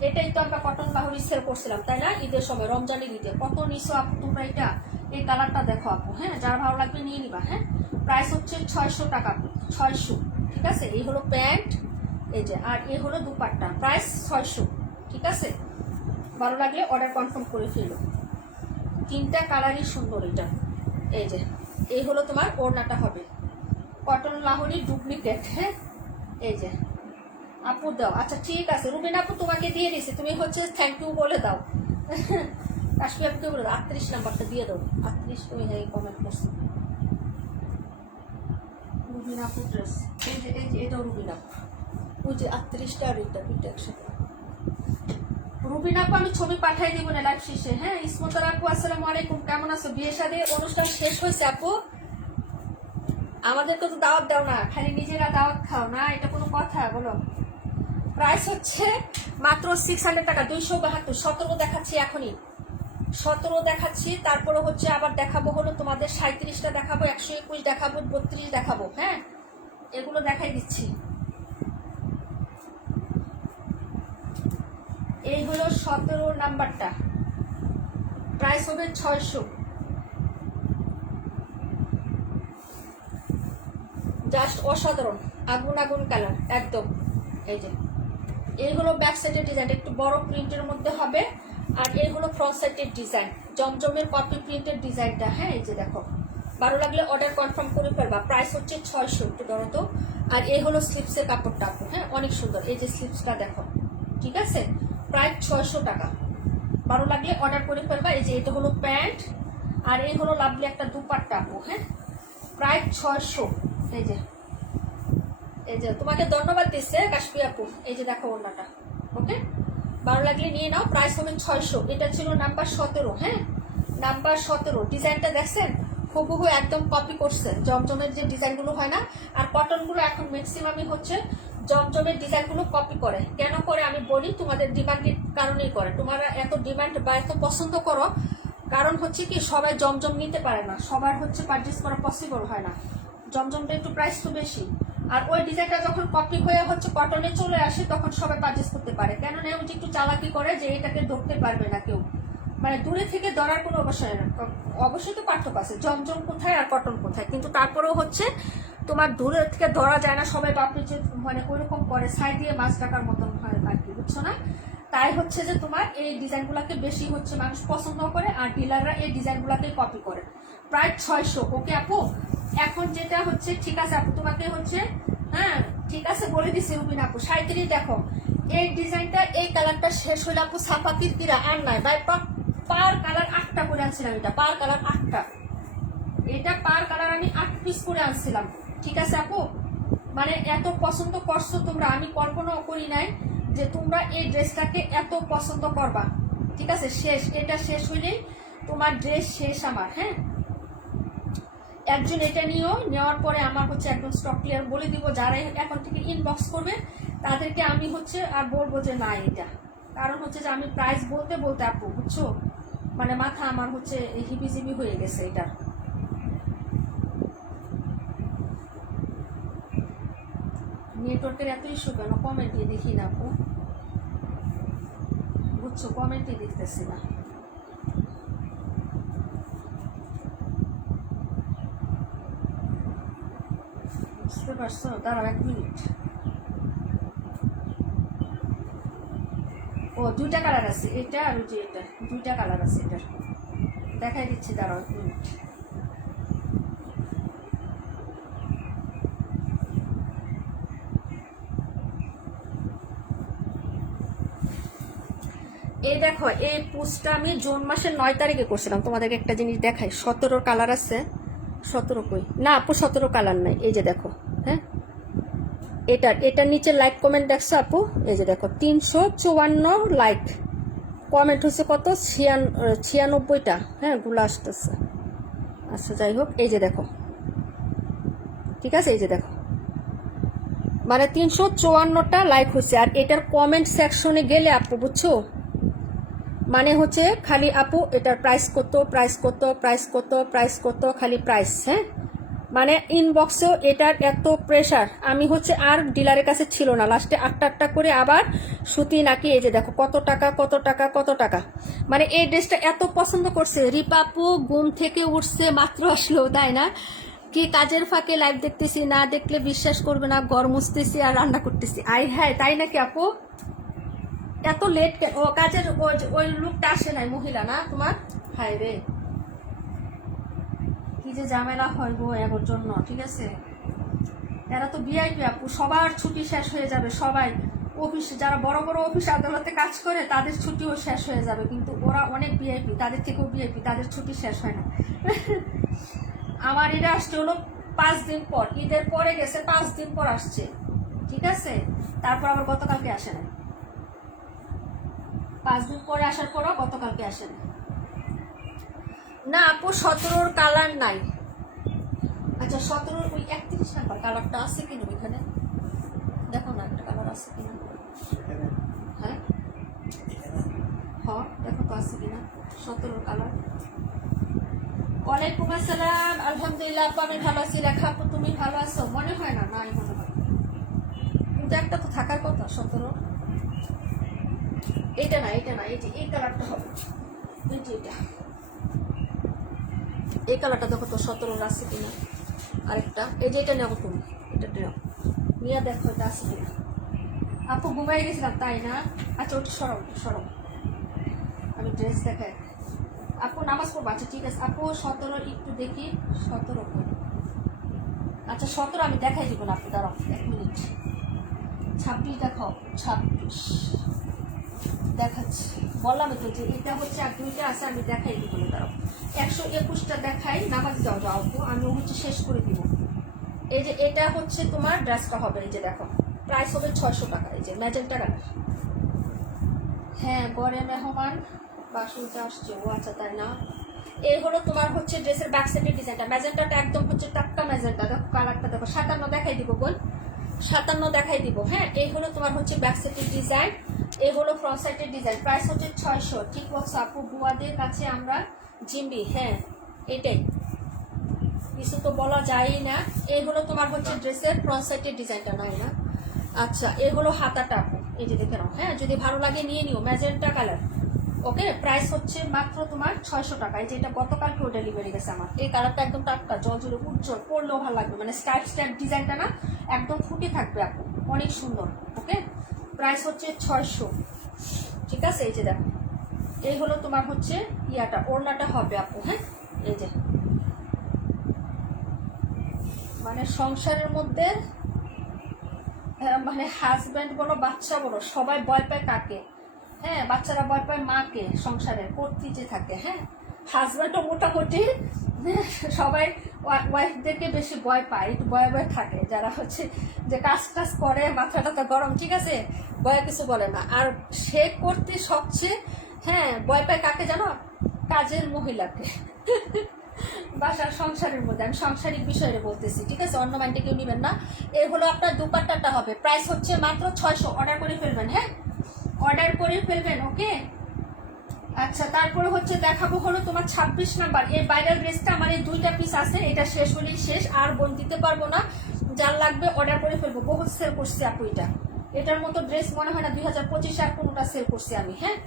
এটাই তো আমরা কটন লাহোরি সেল করছিলাম, তাই না? ঈদের সময়, রমজানের ঈদে কত নিছো আপু তোমরা এটা। এই কালারটা দেখো আপু। হ্যাঁ, যার ভালো লাগবে নিয়ে নিবা। হ্যাঁ, প্রাইস হচ্ছে 600 টাকা, 600, ঠিক আছে? এই হলো প্যান্ট, এই যে, আর এই হলো দুপাট্টা, প্রাইস 600, ঠিক আছে? ভালো লাগলে অর্ডার কনফার্ম করে ফেলো। তিনটা কালারই সুন্দর এটা। এই যে এই হলো তোমার ওড়নাটা হবে, কটন লাহোরি ডুপ্লিকেট। হ্যাঁ, এই যে আপু দাও। আচ্ছা ঠিক আছে, রুবিন আপু তোমাকে দিয়ে দিছি, তুমি হচ্ছে থ্যাংক ইউ বলে দাও। কাশ্মীর আপুকে বলে দাও 38 নাম্বারটা দিয়ে দাও। 38 তুমি কমেন্ট করছো। রুবিন আপু ড্রেস, এই যে এটাও রুবিন আপু। ওই যে 38টা আর এটা দুইটা একসাথে। রুবিন আপু আমি ছবি পাঠাই দিব না লাইভ শেষে। হ্যাঁ, ইসমতার আপু আসসালামু আলাইকুম, কেমন আছো? বিয়ে শাদী অনুষ্ঠান শেষ হয়েছে আপু, আমাদেরকে তো দাওয়াত দাও না, খালি নিজেরা দাওয়াত খাও না, এটা কোনো কথা বলো? প্রাইস হচ্ছে মাত্র 600 টাকা, 272। 17 দেখাচ্ছি এখনই, 17 দেখাচ্ছি, তারপরে হচ্ছে আবার দেখাবো হলো তোমাদের 37টা দেখাবো, 121 দেখাবো, 32 দেখাবো। হ্যাঁ, এগুলো দেখাই দিচ্ছি। এই হলো 17 নাম্বারটা, প্রাইস হবে 600। জাস্ট অসাধারণ, আগুন আগুন কালার একদম। এই যে এইগুলো ব্যাক সাইডের ডিজাইন একটু বড় প্রিন্টের মধ্যে হবে, আর এইগুলো ফ্রন্ট সাইডের ডিজাইন, জমজমের কপি প্রিন্টের ডিজাইনটা। হ্যাঁ, এই যে দেখো, ভালো লাগলে অর্ডার কনফার্ম করে ফেলবা। প্রাইস হচ্ছে 600, একটু ধরো তো। আর এই হলো স্লিপসের কাপড়টা, হ্যাঁ অনেক সুন্দর। এই যে স্লিপসটা দেখো, ঠিক আছে, প্রায় 600 টাকা। ভালো লাগলে অর্ডার করে ফেলবা। এই যে এটা হলো প্যান্ট, আর এই হলো লাভলি একটা দুপাট্টা আপু। হ্যাঁ, প্রায় 600। এই যে তোমাকে ধন্যবাদ দিচ্ছে কাশ্মীর আপু। এই যে দেখো ওড়নাটা, ওকে, ভালো লাগলে নিয়ে নাও। প্রাইস হবে 600। এটা ছিল নাম্বার 17। হ্যাঁ, নাম্বার 17। ডিজাইনটা দেখছেন, হুবহু একদম কপি করছে জমজমের যে ডিজাইনগুলো হয় না। আর কটনগুলো এখন ম্যাক্সিমামই হচ্ছে জমজমের ডিজাইনগুলো কপি করে। কেন করে আমি বলি, তোমাদের ডিমান্ডের কারণেই করে। তোমরা এত ডিমান্ড বা এত পছন্দ করো, কারণ হচ্ছে কি সবাই জমজম নিতে পারে না, সবার হচ্ছে পারচেস করা পসিবল হয় না। জমজমটা একটু প্রাইস তো বেশি, আর ওই ডিজাইনটা যখন কপি হয়ে হচ্ছে কটনে চলে আসে, তখন সবাই পারচেস করতে পারে। কেন না ওই যে একটু চালাকি করে যে এটাকে ধরতে পারবে না কেউ, মানে দূরে থেকে ধরার কোনো অবশ্যই না। অবশ্যই তো পার্থক্য আছে, জমজম কোথায় আর কটন কোথায়, কিন্তু তারপরেও হচ্ছে তোমার দূরে থেকে ধরা যায় না। সবাই আপনি যে মানে ওইরকম করে সাইড দিয়ে মাছ টাকার মতন হয় আর কি, বুঝছো না? তাই হচ্ছে যে তোমার এই ডিজাইনগুলোকে বেশি হচ্ছে মানুষ পছন্দ করে, আর ডিলাররা এই ডিজাইনগুলোকে কপি করে। প্রায় 600। ওকে আপু, এখন যেটা হচ্ছে, ঠিক আছে আপু, তোমাকে হচ্ছে, হ্যাঁ ঠিক আছে বলে দিচ্ছি রুবিন আপু। 37 দেখো, এই ডিজাইনটা এই কালারটা শেষ হলে আপু সাপাতির দিরা আর নাই ভাই। পার কালার 8টা করে আনছিলাম, এটা পার কালার 8টা, এটা পার কালার আমি 8 পিস করে আনছিলাম। ঠিক আছে আপু, মানে এত পছন্দ করছো তোমরা, আমি কল্পনাও করি নাই যে তোমরা এই ড্রেসটাকে এত পছন্দ করবা। ঠিক আছে, শেষ, এটা শেষ হইলেই তোমার ড্রেস শেষ আমার। হ্যাঁ, একজন এটা নিয়েও নেওয়ার পরে আমার হচ্ছে একদম স্টক ক্লিয়ার বলে দিব। যারা এখন থেকে ইনবক্স করবে তাদেরকে আমি হচ্ছে আর বলবো যে না এটা, কারণ হচ্ছে যে আমি প্রাইস বলতে বলতে আপু, বুঝছো, মানে মাথা আমার হচ্ছে হিবিজিবি হয়ে গেছে এটা। নেটওয়ার্কের এত ইস্যু কেন? কমেন্টে দেখি না আপু, বুঝছো, কমেন্টে দেখতেছি না। বুঝতে পারছো? দাঁড়াও 1 মিনিট। ও 2টা কালার আছে, এটা আর যে এটা, 2টা কালার আছে এটার, দেখাই দিচ্ছি, দাঁড়াও 1 মিনিট। এই দেখো, এই পোস্টটা আমি জুন মাসের 9 তারিখে করছিলাম। তোমাদেরকে একটা জিনিস দেখাই, 17 কালার আছে। 17 কই না আপু, 17 কালার নাই। এই যে দেখো, হ্যাঁ, এটার নিচে লাইক কমেন্ট দেখছো আপু? এই যে দেখো, 354 লাইক, কমেন্ট হচ্ছে কত, 96টা। হ্যাঁ, গুলো আসতেছে। আচ্ছা যাই হোক, এই যে দেখো, ঠিক আছে, এই যে দেখো, মানে 354টা লাইক হচ্ছে। আর এটার কমেন্ট সেকশনে গেলে আপু, বুঝছো, মানে হচ্ছে খালি আপু এটার প্রাইস কত, প্রাইস কত, প্রাইস কত, প্রাইস কত, খালি প্রাইস। হ্যাঁ, মানে ইনবক্সেও এটার এত প্রেশার, আমি হচ্ছে আর ডিলারের কাছে ছিল না, লাস্টে 8টা করে আবার সুতি নাকি। এই যে দেখো, কত টাকা, কত টাকা, কত টাকা। মানে এই ড্রেসটা এত পছন্দ করছে। রিপাপু ঘুম থেকে উঠছে মাত্র, আসলো, তাই না? কি কাজের ফাঁকে লাইভ দেখতেছি, না দেখলে বিশ্বাস করবে না, ঘর মুছতেছি আর রান্না করতেছি। আই হ্যাঁ, তাই নাকি আপু? এত লেট ও কাজের ওই লুকটা আসে নাই মহিলা না তোমার? হায় রে, কি যে ঝামেলা হয় গো এর জন্য। ঠিক আছে, এরা তো ভিআইপি আপু, সবার ছুটি শেষ হয়ে যাবে। সবাই অফিস, যারা বড় বড় অফিস আদালতে কাজ করে তাদের ছুটিও শেষ হয়ে যাবে, কিন্তু ওরা অনেক ভিআইপি, তাদের থেকেও ভিআইপি, তাদের ছুটি শেষ হয় না। আমার এটা আসছে হলো 5 দিন পর, ঈদের পরে গেছে, 5 দিন পর আসছে। ঠিক আছে, তারপর আবার গতকালকে আসে না। 5 দিন পরে আসার পরও গতকালকে আসে না। না আপু, 17 কালার নাই। আচ্ছা, 17 ওই 31 নাম্বার কালারটা আছে কিনা ওইখানে? দেখো না একটা কালার আছে কিনা। হ্যাঁ, হ দেখো তো আছে কিনা 17 কালার। ওয়ালাইকুম আসসালাম, আলহামদুলিল্লাহ আপু আমি ভালো আছি। রেখা আপু তুমি ভালো আছো? মনে হয় না, নাই মনে হয়, কিন্তু একটা তো থাকার কথা 17। এটা না, এটা না, এই কালারটা হবে, এটা এই কালারটা দেখো তো 17 আছে কিনা। আরেকটা এই যে এটা নেবো, তুমি এটা নেও, নিয়ে দেখো এটা আছে কিনা। আপু ঘুমাই গেছিলাম তাই না? আচ্ছা ওটা সরম সরম, আমি ড্রেস দেখাই। আপু নামাজ পড়বো, আচ্ছা ঠিক আছে আপু। 17 একটু দেখি, 17। আচ্ছা 17 আমি দেখাই দিব না, আপনি দাঁড়াও 1 মিনিট। 26 দেখাও, 26 দেখাচ্ছি। বললাম তো যে এটা হচ্ছে আর দুইটা আছে, আমি দেখাই দিব না, দাঁড়াও 121টা দেখাই। নামাজ যাও যাও আপু, আমি হচ্ছে শেষ করে দিব। এই যে এটা হচ্ছে তোমার ড্রেসটা হবে, এই যে দেখো প্রাইস হবে 600 টাকা। এই যে ম্যাজেন্টা কালার। হ্যাঁ গড়ে মেহমান বাসুলটা আসছে, ও আচ্ছা তাই না। এই হলো তোমার হচ্ছে ড্রেসের ব্যাক সাইডের ডিজাইনটা। ম্যাজেন্টাটা একদম হচ্ছে টাটকা ম্যাজেন্টা, দেখো কালারটা দেখো। 57 দেখাই দিব বোন, 57 দেখাই দিব। হ্যাঁ এই হলো তোমার হচ্ছে ব্যাক সাইডের ডিজাইন, এই হলো ফ্রন্ট সাইডের ডিজাইন। প্রাইস হচ্ছে 600। ঠিক বলছো আপু, বুয়াদের কাছে আমরা জিম্বি। হ্যাঁ এটাই, কিছু তো বলা যায়ই না। এই হলো তোমার হচ্ছে ড্রেসের ফ্রন্ট সাইডের ডিজাইনটা, নাই না। আচ্ছা এই হলো হাতাটা আপু, এই যে দেখে নাও। হ্যাঁ যদি ভালো লাগে নিয়ে নিও, ম্যাজেন্টা কালার। ওকে প্রাইস হচ্ছে মাত্র তোমার 600 টাকা। এই যে এটা গতকালকেও ডেলিভারি গেছে আমার। এই কালারটা একদম টাটকা জলজলে উজ্জ্বল, পরলেও ভালো লাগবে, মানে স্কাইপ স্ট্যাপ ডিজাইনটা না একদম ফুটে থাকবে আপু, অনেক সুন্দর। ওকে প্রাইস হচ্ছে 600। ঠিক আছে এই যে দেখো, এই হলো তোমার হচ্ছে ইয়াটা, ওড়নাটা হবে আপু। হ্যাঁ এই যে মানে সংসারের মধ্যে মানে হাজব্যান্ড বলো বাচ্চা বলো সবাই ভয় পায় কাকে? হ্যাঁ বাচ্চারা ভয় পায় মাকে, সংসারের কর্ত্রী যে থাকে। হ্যাঁ হাজব্যান্ডও মোটামুটি সবাই ওয়াইফদেরকে বেশি ভয় পায়, একটু ভয়ে ভয়ে থাকে, যারা হচ্ছে যে কাজ টাজ করে মাথাটা তো গরম, ঠিক আছে, ভয়ে কিছু বলে না। আর সে করতে সবচেয়ে হ্যাঁ ভয় পায় কাকে জানো? কাজের মহিলাকে। বাসার সংসারের মধ্যে আমি সাংসারিক বিষয়ে বলতেছি, ঠিক আছে, অন্য মাইন্ডে কেউ নেবেন না। এর হলো আপনার দুপাট্টাটা হবে, প্রাইস হচ্ছে মাত্র 600। অর্ডার করে ফেলবেন, হ্যাঁ অর্ডার করে ফেলবেন। ওকে আচ্ছা তারপরে হচ্ছে দেখাবো হলো তোমার 26 নাম্বার। এই ভাইরাল ড্রেসটা আমার এই 2টা পিস আছে, এটা শেষ হলেই শেষ, আর বোন দিতে পারবো না। যার লাগবে অর্ডার করে ফেলবো, বহুত সেল করছি আপু এটা। এটার মতো ড্রেস মনে হয় না 2025-এ আর কোনোটা সেল করছি আমি। হ্যাঁ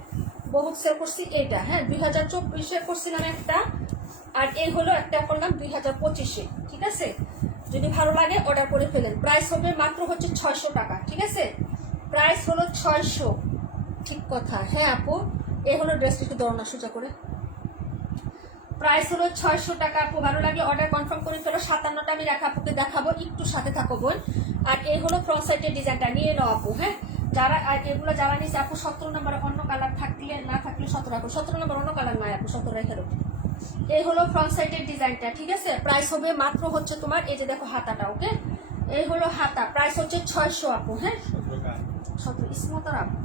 বহুত সেল করছি এটা। হ্যাঁ 2024-এ করছিলাম একটা, আর এই হলো একটা করলাম 2025-এ। ঠিক আছে যদি ভালো লাগে অর্ডার করে ফেলেন। প্রাইস হবে মাত্র হচ্ছে 600 টাকা। ঠিক আছে প্রাইস হলো 600। ঠিক কথা। হ্যাঁ আপু এই হলো ড্রেসটা, একটু দরনা সোজা করে। প্রাইস হলো 600 টাকা। আপু ভালো লাগলে অর্ডার কনফার্ম করে ফেলো। 57টা আমি রেখা আপুকে দেখাবো, একটু সাথে থাকো বোন। আর এই হলো ফ্রন্ট সাইডের ডিজাইনটা, নিয়ে নাও আপু। হ্যাঁ যারা এগুলো যারা নিচ্ছে আপু 17 নম্বরে অন্য কালার থাকলে না থাকলে 17 আপু, 17 নম্বর অন্য কালার নাই আপু, 17 রেখে দেবো। এই হলো ফ্রন্ট সাইডের ডিজাইনটা। ঠিক আছে প্রাইস হবে মাত্র হচ্ছে তোমার এই যে দেখো হাতাটা। ওকে এই হলো হাতা, প্রাইস হচ্ছে 600 আপু। হ্যাঁ 17 স্মতার আপু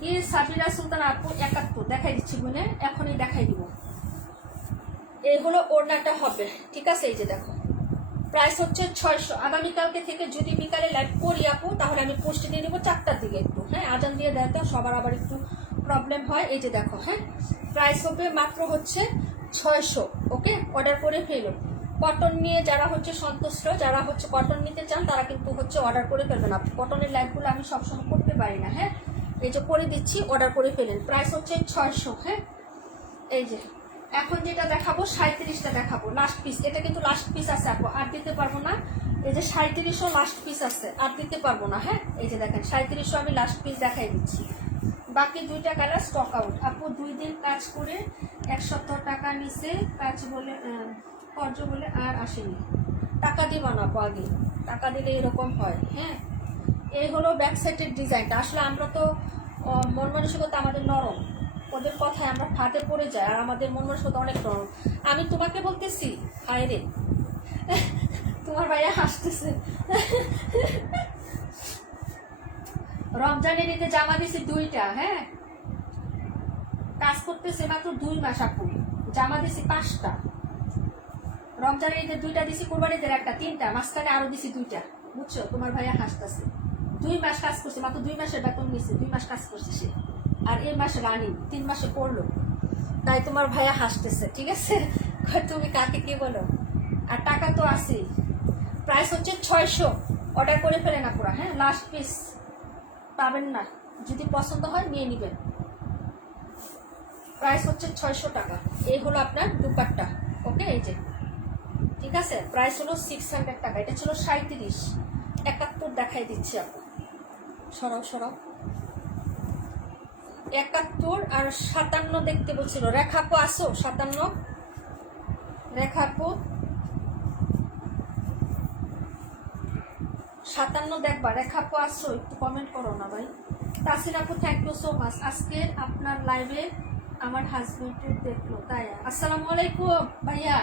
কি সাবিরা সুলতান আপু 71 দেখাই দিচ্ছি বলে, এখনই দেখাই দিব। এই হলো ওড়নাটা হবে। ঠিক আছে এই যে দেখো প্রাইস হচ্ছে 600। আগামীকালকে থেকে যদি বিকালে লাইভ করি আপু তাহলে আমি পোস্ট দিয়ে দেবো 4টার দিকে একটু। হ্যাঁ আজান দিয়ে দেয় তো সবার আবার একটু প্রবলেম হয়। এই যে দেখো হ্যাঁ প্রাইস হবে মাত্র হচ্ছে 600। ওকে অর্ডার করে ফেলো। কটন নিয়ে যারা হচ্ছে সন্তুষ্ট, যারা হচ্ছে কটন নিতে চান তারা কিন্তু হচ্ছে অর্ডার করে ফেলবেন। আপনি কটনের লাইভগুলো আমি সবসময় করতে পারি না। হ্যাঁ এই যে করে দিচ্ছি, অর্ডার করে ফেলেন। প্রাইস হচ্ছে 600। হ্যাঁ এই যে এখন যেটা দেখাবো 37টা দেখাবো, লাস্ট পিস। এটা কিন্তু লাস্ট পিস আছে আপু, আর দিতে পারবো না। এই যে 37ও লাস্ট পিস আছে, আর দিতে পারবো না। হ্যাঁ এই যে দেখেন 37ও আমি লাস্ট পিস দেখাই দিচ্ছি, বাকি 2টা কালার স্টক আউট। আপু 2 দিন কাজ করে 1 সপ্তাহ টাকা নিছে, কাজ বলে কর্য বলে আর আসেনি। টাকা দিব না আপু, আগে টাকা দিলে এরকম হয়। হ্যাঁ এই হলো ব্যাক সাইডের ডিজাইনটা। আসলে আমরা তো মন মানসিকতা আমাদের নরম, ওদের কথায় আমরা ফাটে পড়ে যাই, আর আমাদের মন মানসিকতা অনেক নরম। আমি তোমাকে বলতেছি হায় রে, তোমার ভাইয়া হাসতেছে। রমজানের ঈদে জামা দিছি 2টা। হ্যাঁ কাজ করতেছে মাত্র 2 মাস আপু, জামা দিছি 5টা। রমজানের ঈদের 2টা দিছি, কুরবানিদের একটা 3টা, মাঝখানে আরো দিছি 2টা। বুঝছো তোমার ভাইয়া হাসতেছে। 2 মাস কাজ করছে, মাত্র 2 মাসের বেতন নিচ্ছে, 2 মাস কাজ করছে সে, আর এই মাসে রানিং 3 মাসে পড়লো, তাই তোমার ভাইয়া হাসতেছে, ঠিক আছে? তুমি কাকে কি বলো? আর টাকা তো আছে। প্রাইস হচ্ছে 600, অর্ডার করে ফেলে না পুরা, হ্যাঁ? লাস্ট পিস পাবেন না, যদি পছন্দ হয় নিয়ে নেবেন। প্রাইস হচ্ছে 600 টাকা। এই হলো আপনার দুপাট্টা, ওকে? এই যে, ঠিক আছে? প্রাইস হলো 600 টাকা। এটা ছিল 37, 71 দেখাই দিচ্ছি আপু, সরাও সরাও। 71 আর 57 দেখতে বলছিল। রেখাপো আসো, 57 রেখাপো 57 দেখবা, রেখাপো আসো, একটু কমেন্ট করো না ভাই। তাসির আপু থ্যাংক ইউ সো মাচ। আজকে আপনার লাইভে আমার হাজবেন্ড দেখলো, তাই? আসসালামু আলাইকুম ভাইয়া।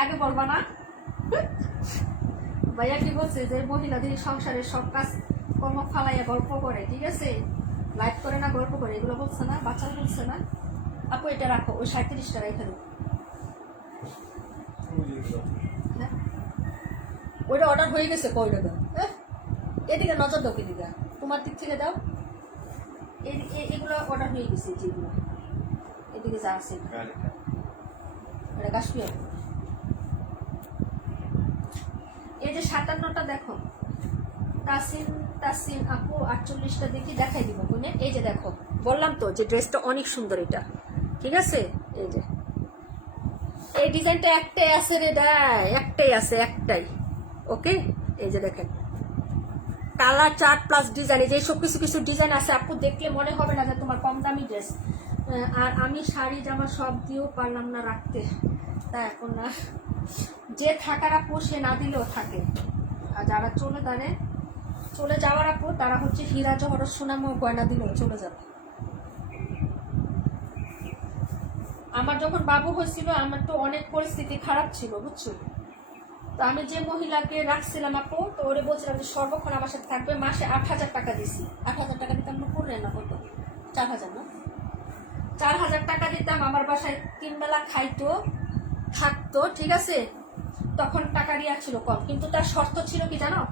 আগে বলবা না? ভাইয়া কি বলছে যে মহিলাদের সংসারের সব কাজ কর্ম ফালাইয়া গল্প করে, ঠিক আছে? লাইভ করে না, গল্প করে, এগুলো বলছে না, বাচ্চা বলছে না। আপু এটা রাখো, ওই 37 টাকা এখানে, ওইটা অর্ডার হয়ে গেছে। কইটা দাও, এদিকে নজর দাও, এদিকে তোমার দিক থেকে দাও। এগুলো অর্ডার হয়ে গেছে, যেগুলো এদিকে যা আছে এটা কাশ্মীর। এই যে 57টা দেখো, তাসিন আপু 48টা দেখি, দেখাই দিব বুঝলে। এই যে দেখো, বললাম তো যে ড্রেসটা অনেক সুন্দর, এটা ঠিক আছে? এই যে এই ডিজাইনটা একটাই আছে রে, একটাই আছে, একটাই, ওকে? এই যে দেখেন, কালার চার্ট প্লাস ডিজাইন, এই যে সব কিছু কিছু ডিজাইন আছে আপু, দেখলে মনে হবে না যে তোমার কম দামি ড্রেস। আর আমি শাড়ি জামা সব দিয়েও পারলাম না রাখতে, তা এখন না, যে থাকার আপু সে না দিলেও থাকে, আর যারা চলে যাওয়ার আপু তারা হচ্ছে হীরা জহরত সোনাম গয়না দিলেও চলে যাবে। আমার যখন বাবু হয়েছিল, আমার তো অনেক পরিস্থিতি খারাপ ছিল, বুঝছো? তো আমি যে মহিলাকে রাখছিলাম আপু, তো ওরে বলছিলাম যে সর্বক্ষণ আমার সাথে থাকবে, মাসে 8,000 টাকা দিছি। 8,000 টাকা দিতাম না, পড়লেন না কত? 4,000 না? 4,000 টাকা দিতাম, আমার বাসায় 3 বেলা খাইতো, থাকতো, ঠিক আছে? তখন টাকা রিয়া ছিল কম, কিন্তু তার শর্ত ছিল কি জানো?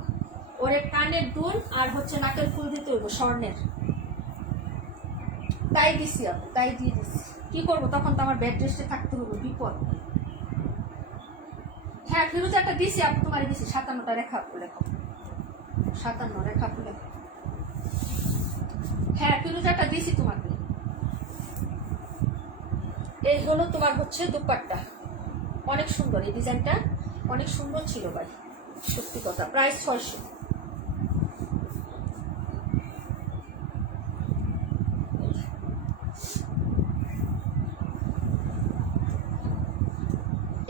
ওরে কানের দুল আর হচ্ছে নাকের ফুল দিতে হইব স্বর্ণের। তাই দিছি আপু, তাই দিয়ে দিছি। কি করবো, তখন তো আমার বেড রেস্টে থাকতে হইব, বিপদ। হ্যাঁ, ফিরোজ একটা দিছি আপু, তোমার দিছি 57টা। রেখা আপু লেখো, 57 রেখা আপু লেখো। হ্যাঁ, ফিরোজ একটা দিছি তোমাকে। এই হলো তোমার হচ্ছে দুপাট্টা, অনেক সুন্দর, এই ডিজাইনটা অনেক সুন্দর ছিল ভাই, সত্যি কথা। প্রাইস 600।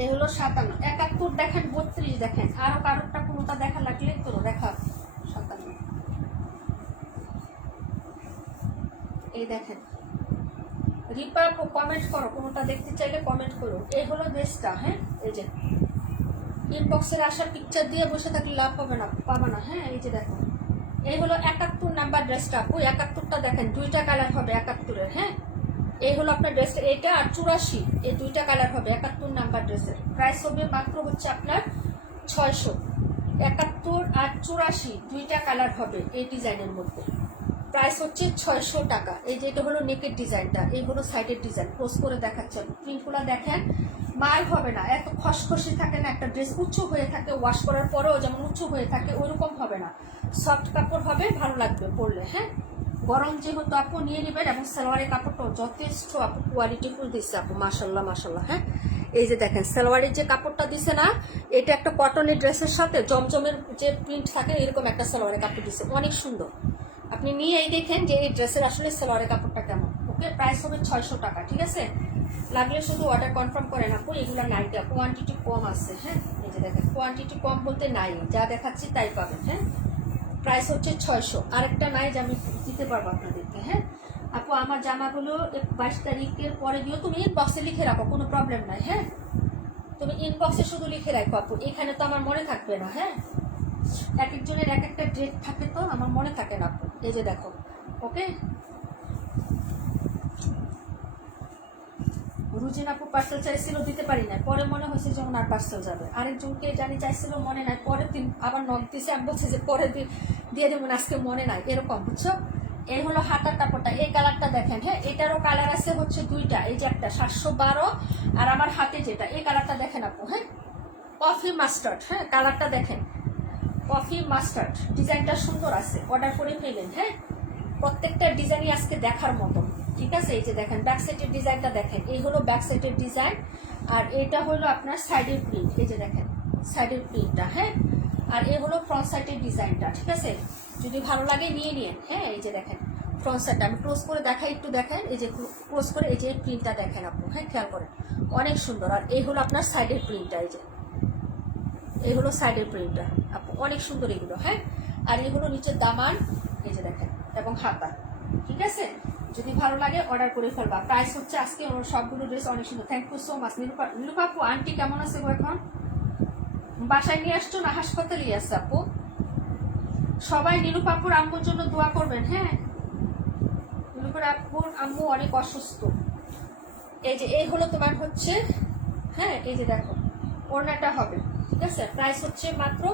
এই হলো 57, 71 দেখেন, 32 দেখেন, আরো কারোরটা কোনোটা দেখা লাগলে তো দেখা। 57 এই দেখেন। রিপা কমেন্ট করো, কোনোটা দেখতে চাইলে কমেন্ট করো। এই হলো ড্রেসটা, হ্যাঁ? এই যে ইনবক্সের আসার পিকচার দিয়ে বসে থাকলে লাভ পাবে না, হ্যাঁ? এই যে দেখো, এই হলো 71 নাম্বার ড্রেসটা আপু। 71টা দেখেন, 2টা কালার হবে 71-এর, হ্যাঁ? এই হলো আপনার ড্রেসটা, এটা আর 84, এই 2টা কালার হবে 71 নাম্বার ড্রেসের। প্রাইস হবে মাত্র হচ্ছে আপনার 600। 71 আর 84 2টা কালার হবে এই ডিজাইনের মধ্যে। প্রাইস হচ্ছে 600 টাকা। এই যে এটা হলো নেকের ডিজাইনটা, এই হলো সাইডের ডিজাইন, ক্লোজ করে দেখাচ্ছেন। প্রিন্টগুলো দেখেন, মার হবে না, এত খসখসি থাকে না, একটা ড্রেস উঁচু হয়ে থাকে, ওয়াশ করার পরেও যেমন উঁচু হয়ে থাকে ওইরকম হবে না, সফট কাপড় হবে, ভালো লাগবে পরলে, হ্যাঁ? গরম যেহেতু আপু নিয়ে নেবেন, এবং সালোয়ারের কাপড়টাও যথেষ্ট আপু কোয়ালিটিফুল দিচ্ছে আপু, মাশাল্লাহ মাশাল্লাহ, হ্যাঁ? এই যে দেখেন, সালোয়ারের যে কাপড়টা দিছে না, এটা একটা কটনের ড্রেসের সাথে জমজমের যে প্রিন্ট থাকে এরকম একটা সালোয়ারের কাপড় দিছে, অনেক সুন্দর। আপনি নিয়ে এই দেখেন যে এই ড্রেসের আসলে সালোয়ারের কাপড়টা কেমন, ওকে? প্রাইস হবে 600 টাকা, ঠিক আছে? লাগলে শুধু অর্ডার কনফার্ম করেন আপু, এগুলো নাই, কোয়ান্টিটি কম আছে, হ্যাঁ? এই যে দেখেন, কোয়ান্টিটি কম বলতে নাই, যা দেখাচ্ছি তাই পাবেন, হ্যাঁ? প্রাইস হচ্ছে 600। আরেকটা নাই যে আমি দিতে পারবো আপনাদেরকে, হ্যাঁ? আপু আমার জামাগুলো 22 তারিখের পরে দিও, তুমি ইনবক্সে লিখে রাখো, কোনো প্রবলেম নাই, হ্যাঁ? তুমি ইনবক্সে শুধু লিখে রাখো আপু, এখানে তো আমার মনে থাকবে না, হ্যাঁ? এক একজনের এক একটা ডেট থাকে, তো আমার মনে থাকে না আপু। এই যে দেখো, ওকে? রুজিন আপু পার্সেল চাইছিল, দিতে পারি না, পরে মনে হয়েছে যে ওনার পার্সেল যাবে। আরেকজনকে জানি চাইছিল, মনে নাই, পরের দিন আবার নক দিয়েছে, আমি বলছি যে পরে দিয়ে দেবেন, আজকে মনে নাই, এরকম বুঝছো। এই হলো হাতার কাপড়টা, এই কালারটা দেখেন। হ্যাঁ, এটারও কালার আছে হচ্ছে দুইটা, এই যে একটা 712 আর আমার হাতে যেটা, এই কালারটা দেখেন আপু। হ্যাঁ, কফি মাস্টার্ড। হ্যাঁ, কালারটা দেখেন, কফি মাস্টার্ড, ডিজাইনটা সুন্দর আছে, অর্ডার করে ফেলেন। হ্যাঁ, প্রত্যেকটা ডিজাইনই আজকে দেখার মতো, ঠিক আছে। এই যে দেখেন ব্যাক সাইডের ডিজাইনটা দেখেন, এই হলো ব্যাক সাইডের ডিজাইন, আর এটা হলো আপনার সাইডের প্রিন্ট, এই যে দেখেন সাইডের প্রিন্টটা। হ্যাঁ, আর এই হলো ফ্রন্ট সাইডের ডিজাইনটা, ঠিক আছে। যদি ভালো লাগে নিয়ে নিন। হ্যাঁ, এই যে দেখেন ফ্রন্ট সাইডটা আমি ক্লোজ করে দেখাই, একটু দেখেন, এই যে ক্লোজ করে, এই যে প্রিন্টটা দেখেন আপু। হ্যাঁ, খেয়াল করেন, অনেক সুন্দর। আর এই হলো আপনার সাইডের প্রিন্টটা, এই যে এই হলো সাইডের প্রিন্টটা আপু, অনেক সুন্দর এগুলো। হ্যাঁ, আর এগুলো নিচের দামান, এই যে দেখেন, এবং হাতা, ঠিক আছে। যদি ভালো লাগে অর্ডার করে ফেলবা। প্রাইস হচ্ছে আজকে সবগুলো ড্রেস অনেক সুন্দর। Thank you so much. Nilupa আপু, আন্টি কেমন আছে গো? এখন বাসায় নিয়ে আসছো না হাসপাতালে আসছে আপু? সবাই নীলুপা আপুর আম্মুর জন্য দোয়া করবেন। হ্যাঁ, নীলুপার আপুর আম্মু অনেক অসুস্থ। এই যে এই হলো তোমার হচ্ছে, হ্যাঁ এই যে দেখো ওড়নাটা হবে, ঠিক আছে। প্রাইস হচ্ছে মাত্র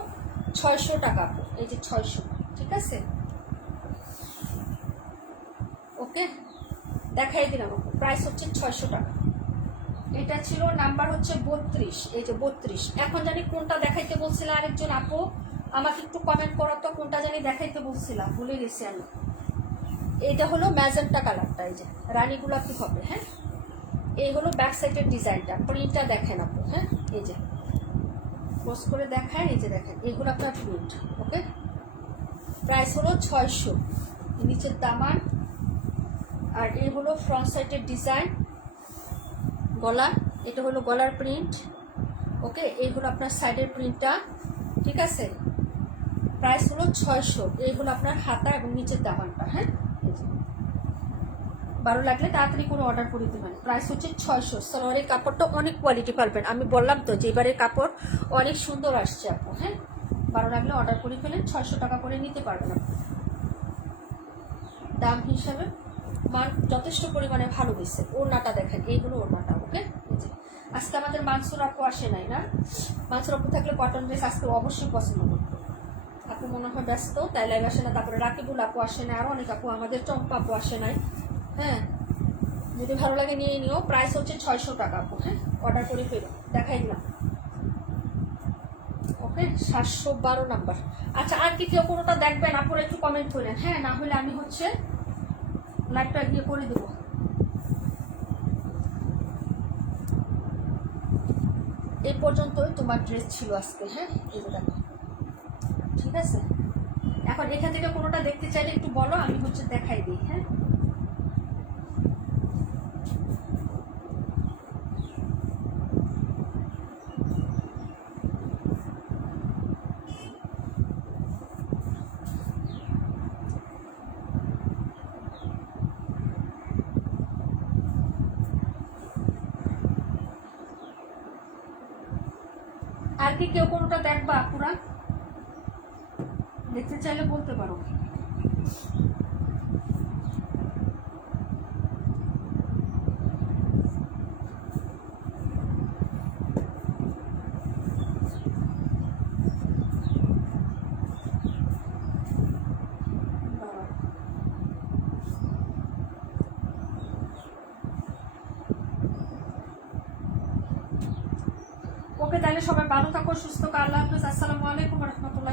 600 টাকা আপু, এই যে 600, ঠিক আছে। ওকে, দেখাই দিলাম আপু, প্রাইস হচ্ছে 600 টাকা। এটা ছিল নাম্বার হচ্ছে 32, এই যে 32। এখন জানি কোনটা দেখাইতে বলছিলাম আরেকজন আপু, আমাকে একটু কমেন্ট করো তো, কোনটা জানি দেখাইতে বলছিলাম, ভুলে গেছি আমি। এটা হলো ম্যাজেন্টা কালারটা, এই যে রানী গোলাপি হবে। হ্যাঁ, এই হলো ব্যাক সাইডের ডিজাইনটা, প্রিন্টটা দেখেন আপু। হ্যাঁ, এই যে ক্লোজ করে দেখায়, এই যে দেখেন এইগুলো আপনার প্রিন্ট। ওকে, প্রাইস হলো 600, নিচের দামান, আর এই হলো ফ্রন্ট সাইডের ডিজাইন, গলা, এটা হলো গলার প্রিন্ট। ওকে, এই হলো আপনার সাইডের প্রিন্টটা, ঠিক আছে। প্রাইস হলো 600, এই হলো আপনার হাতা এবং নিচের দামানটা। হ্যাঁ, ভালো লাগলে তাড়াতাড়ি করে অর্ডার করে দেবেন। প্রাইস হচ্ছে 600। সালোয়ারের কাপড়টা অনেক কোয়ালিটি পাবেন, আমি বললাম তো যে এবারের কাপড় অনেক সুন্দর আসছে আপু। হ্যাঁ, ভালো লাগলে অর্ডার করে ফেলেন, 600 টাকা করে নিতে পারবেন আপনি। দাম হিসাবে মান যথেষ্ট পরিমাণে ভালো হয়েছে। ওড়নাটা দেখেন, এইগুলো ওড়নাটা। ওকে, আজকে আমাদের মানসুর আপু আসে নাই না, মানসুর আপু থাকলে কটন ড্রেস আজকে অবশ্যই পছন্দ করতো। আপু মনে হয় ব্যস্ত, তাই লাইভ আসে না। তারপরে রাকিবুল আপু আসে না, আরও অনেক আপু, আমাদের চম্পা আপু আসে নাই। হ্যাঁ, যদি ভালো লাগে নিয়ে নিও। প্রাইস হচ্ছে 600 টাকা আপু। হ্যাঁ, অর্ডার করে ফেলো, দেখাই দিলাম। ওকে, 712 নাম্বার। আচ্ছা, আর কি কেউ কোনোটা দেখবেন আপুরা একটু কমেন্ট করেন। হ্যাঁ, না হলে আমি হচ্ছে লাইভটা গিয়ে করে দেবো। এই পর্যন্তই তোমার ড্রেস ছিল আজকে। হ্যাঁ, এগুলো ঠিক আছে। এখন এখান থেকে কোনোটা দেখতে চাইলে একটু বলো, আমি হচ্ছে দেখাই দিই। হ্যাঁ, আর কি কেউ কোনোটা দেখবা আপুরা? দেখতে চাইলে বলতে পারো। ওকে, তাহলে সবাই ভালো থাকো, সুস্থ থাকো। আল্লাহ হাফেজ, আসসালামু আলাইকুম রহমতুল্লাহ।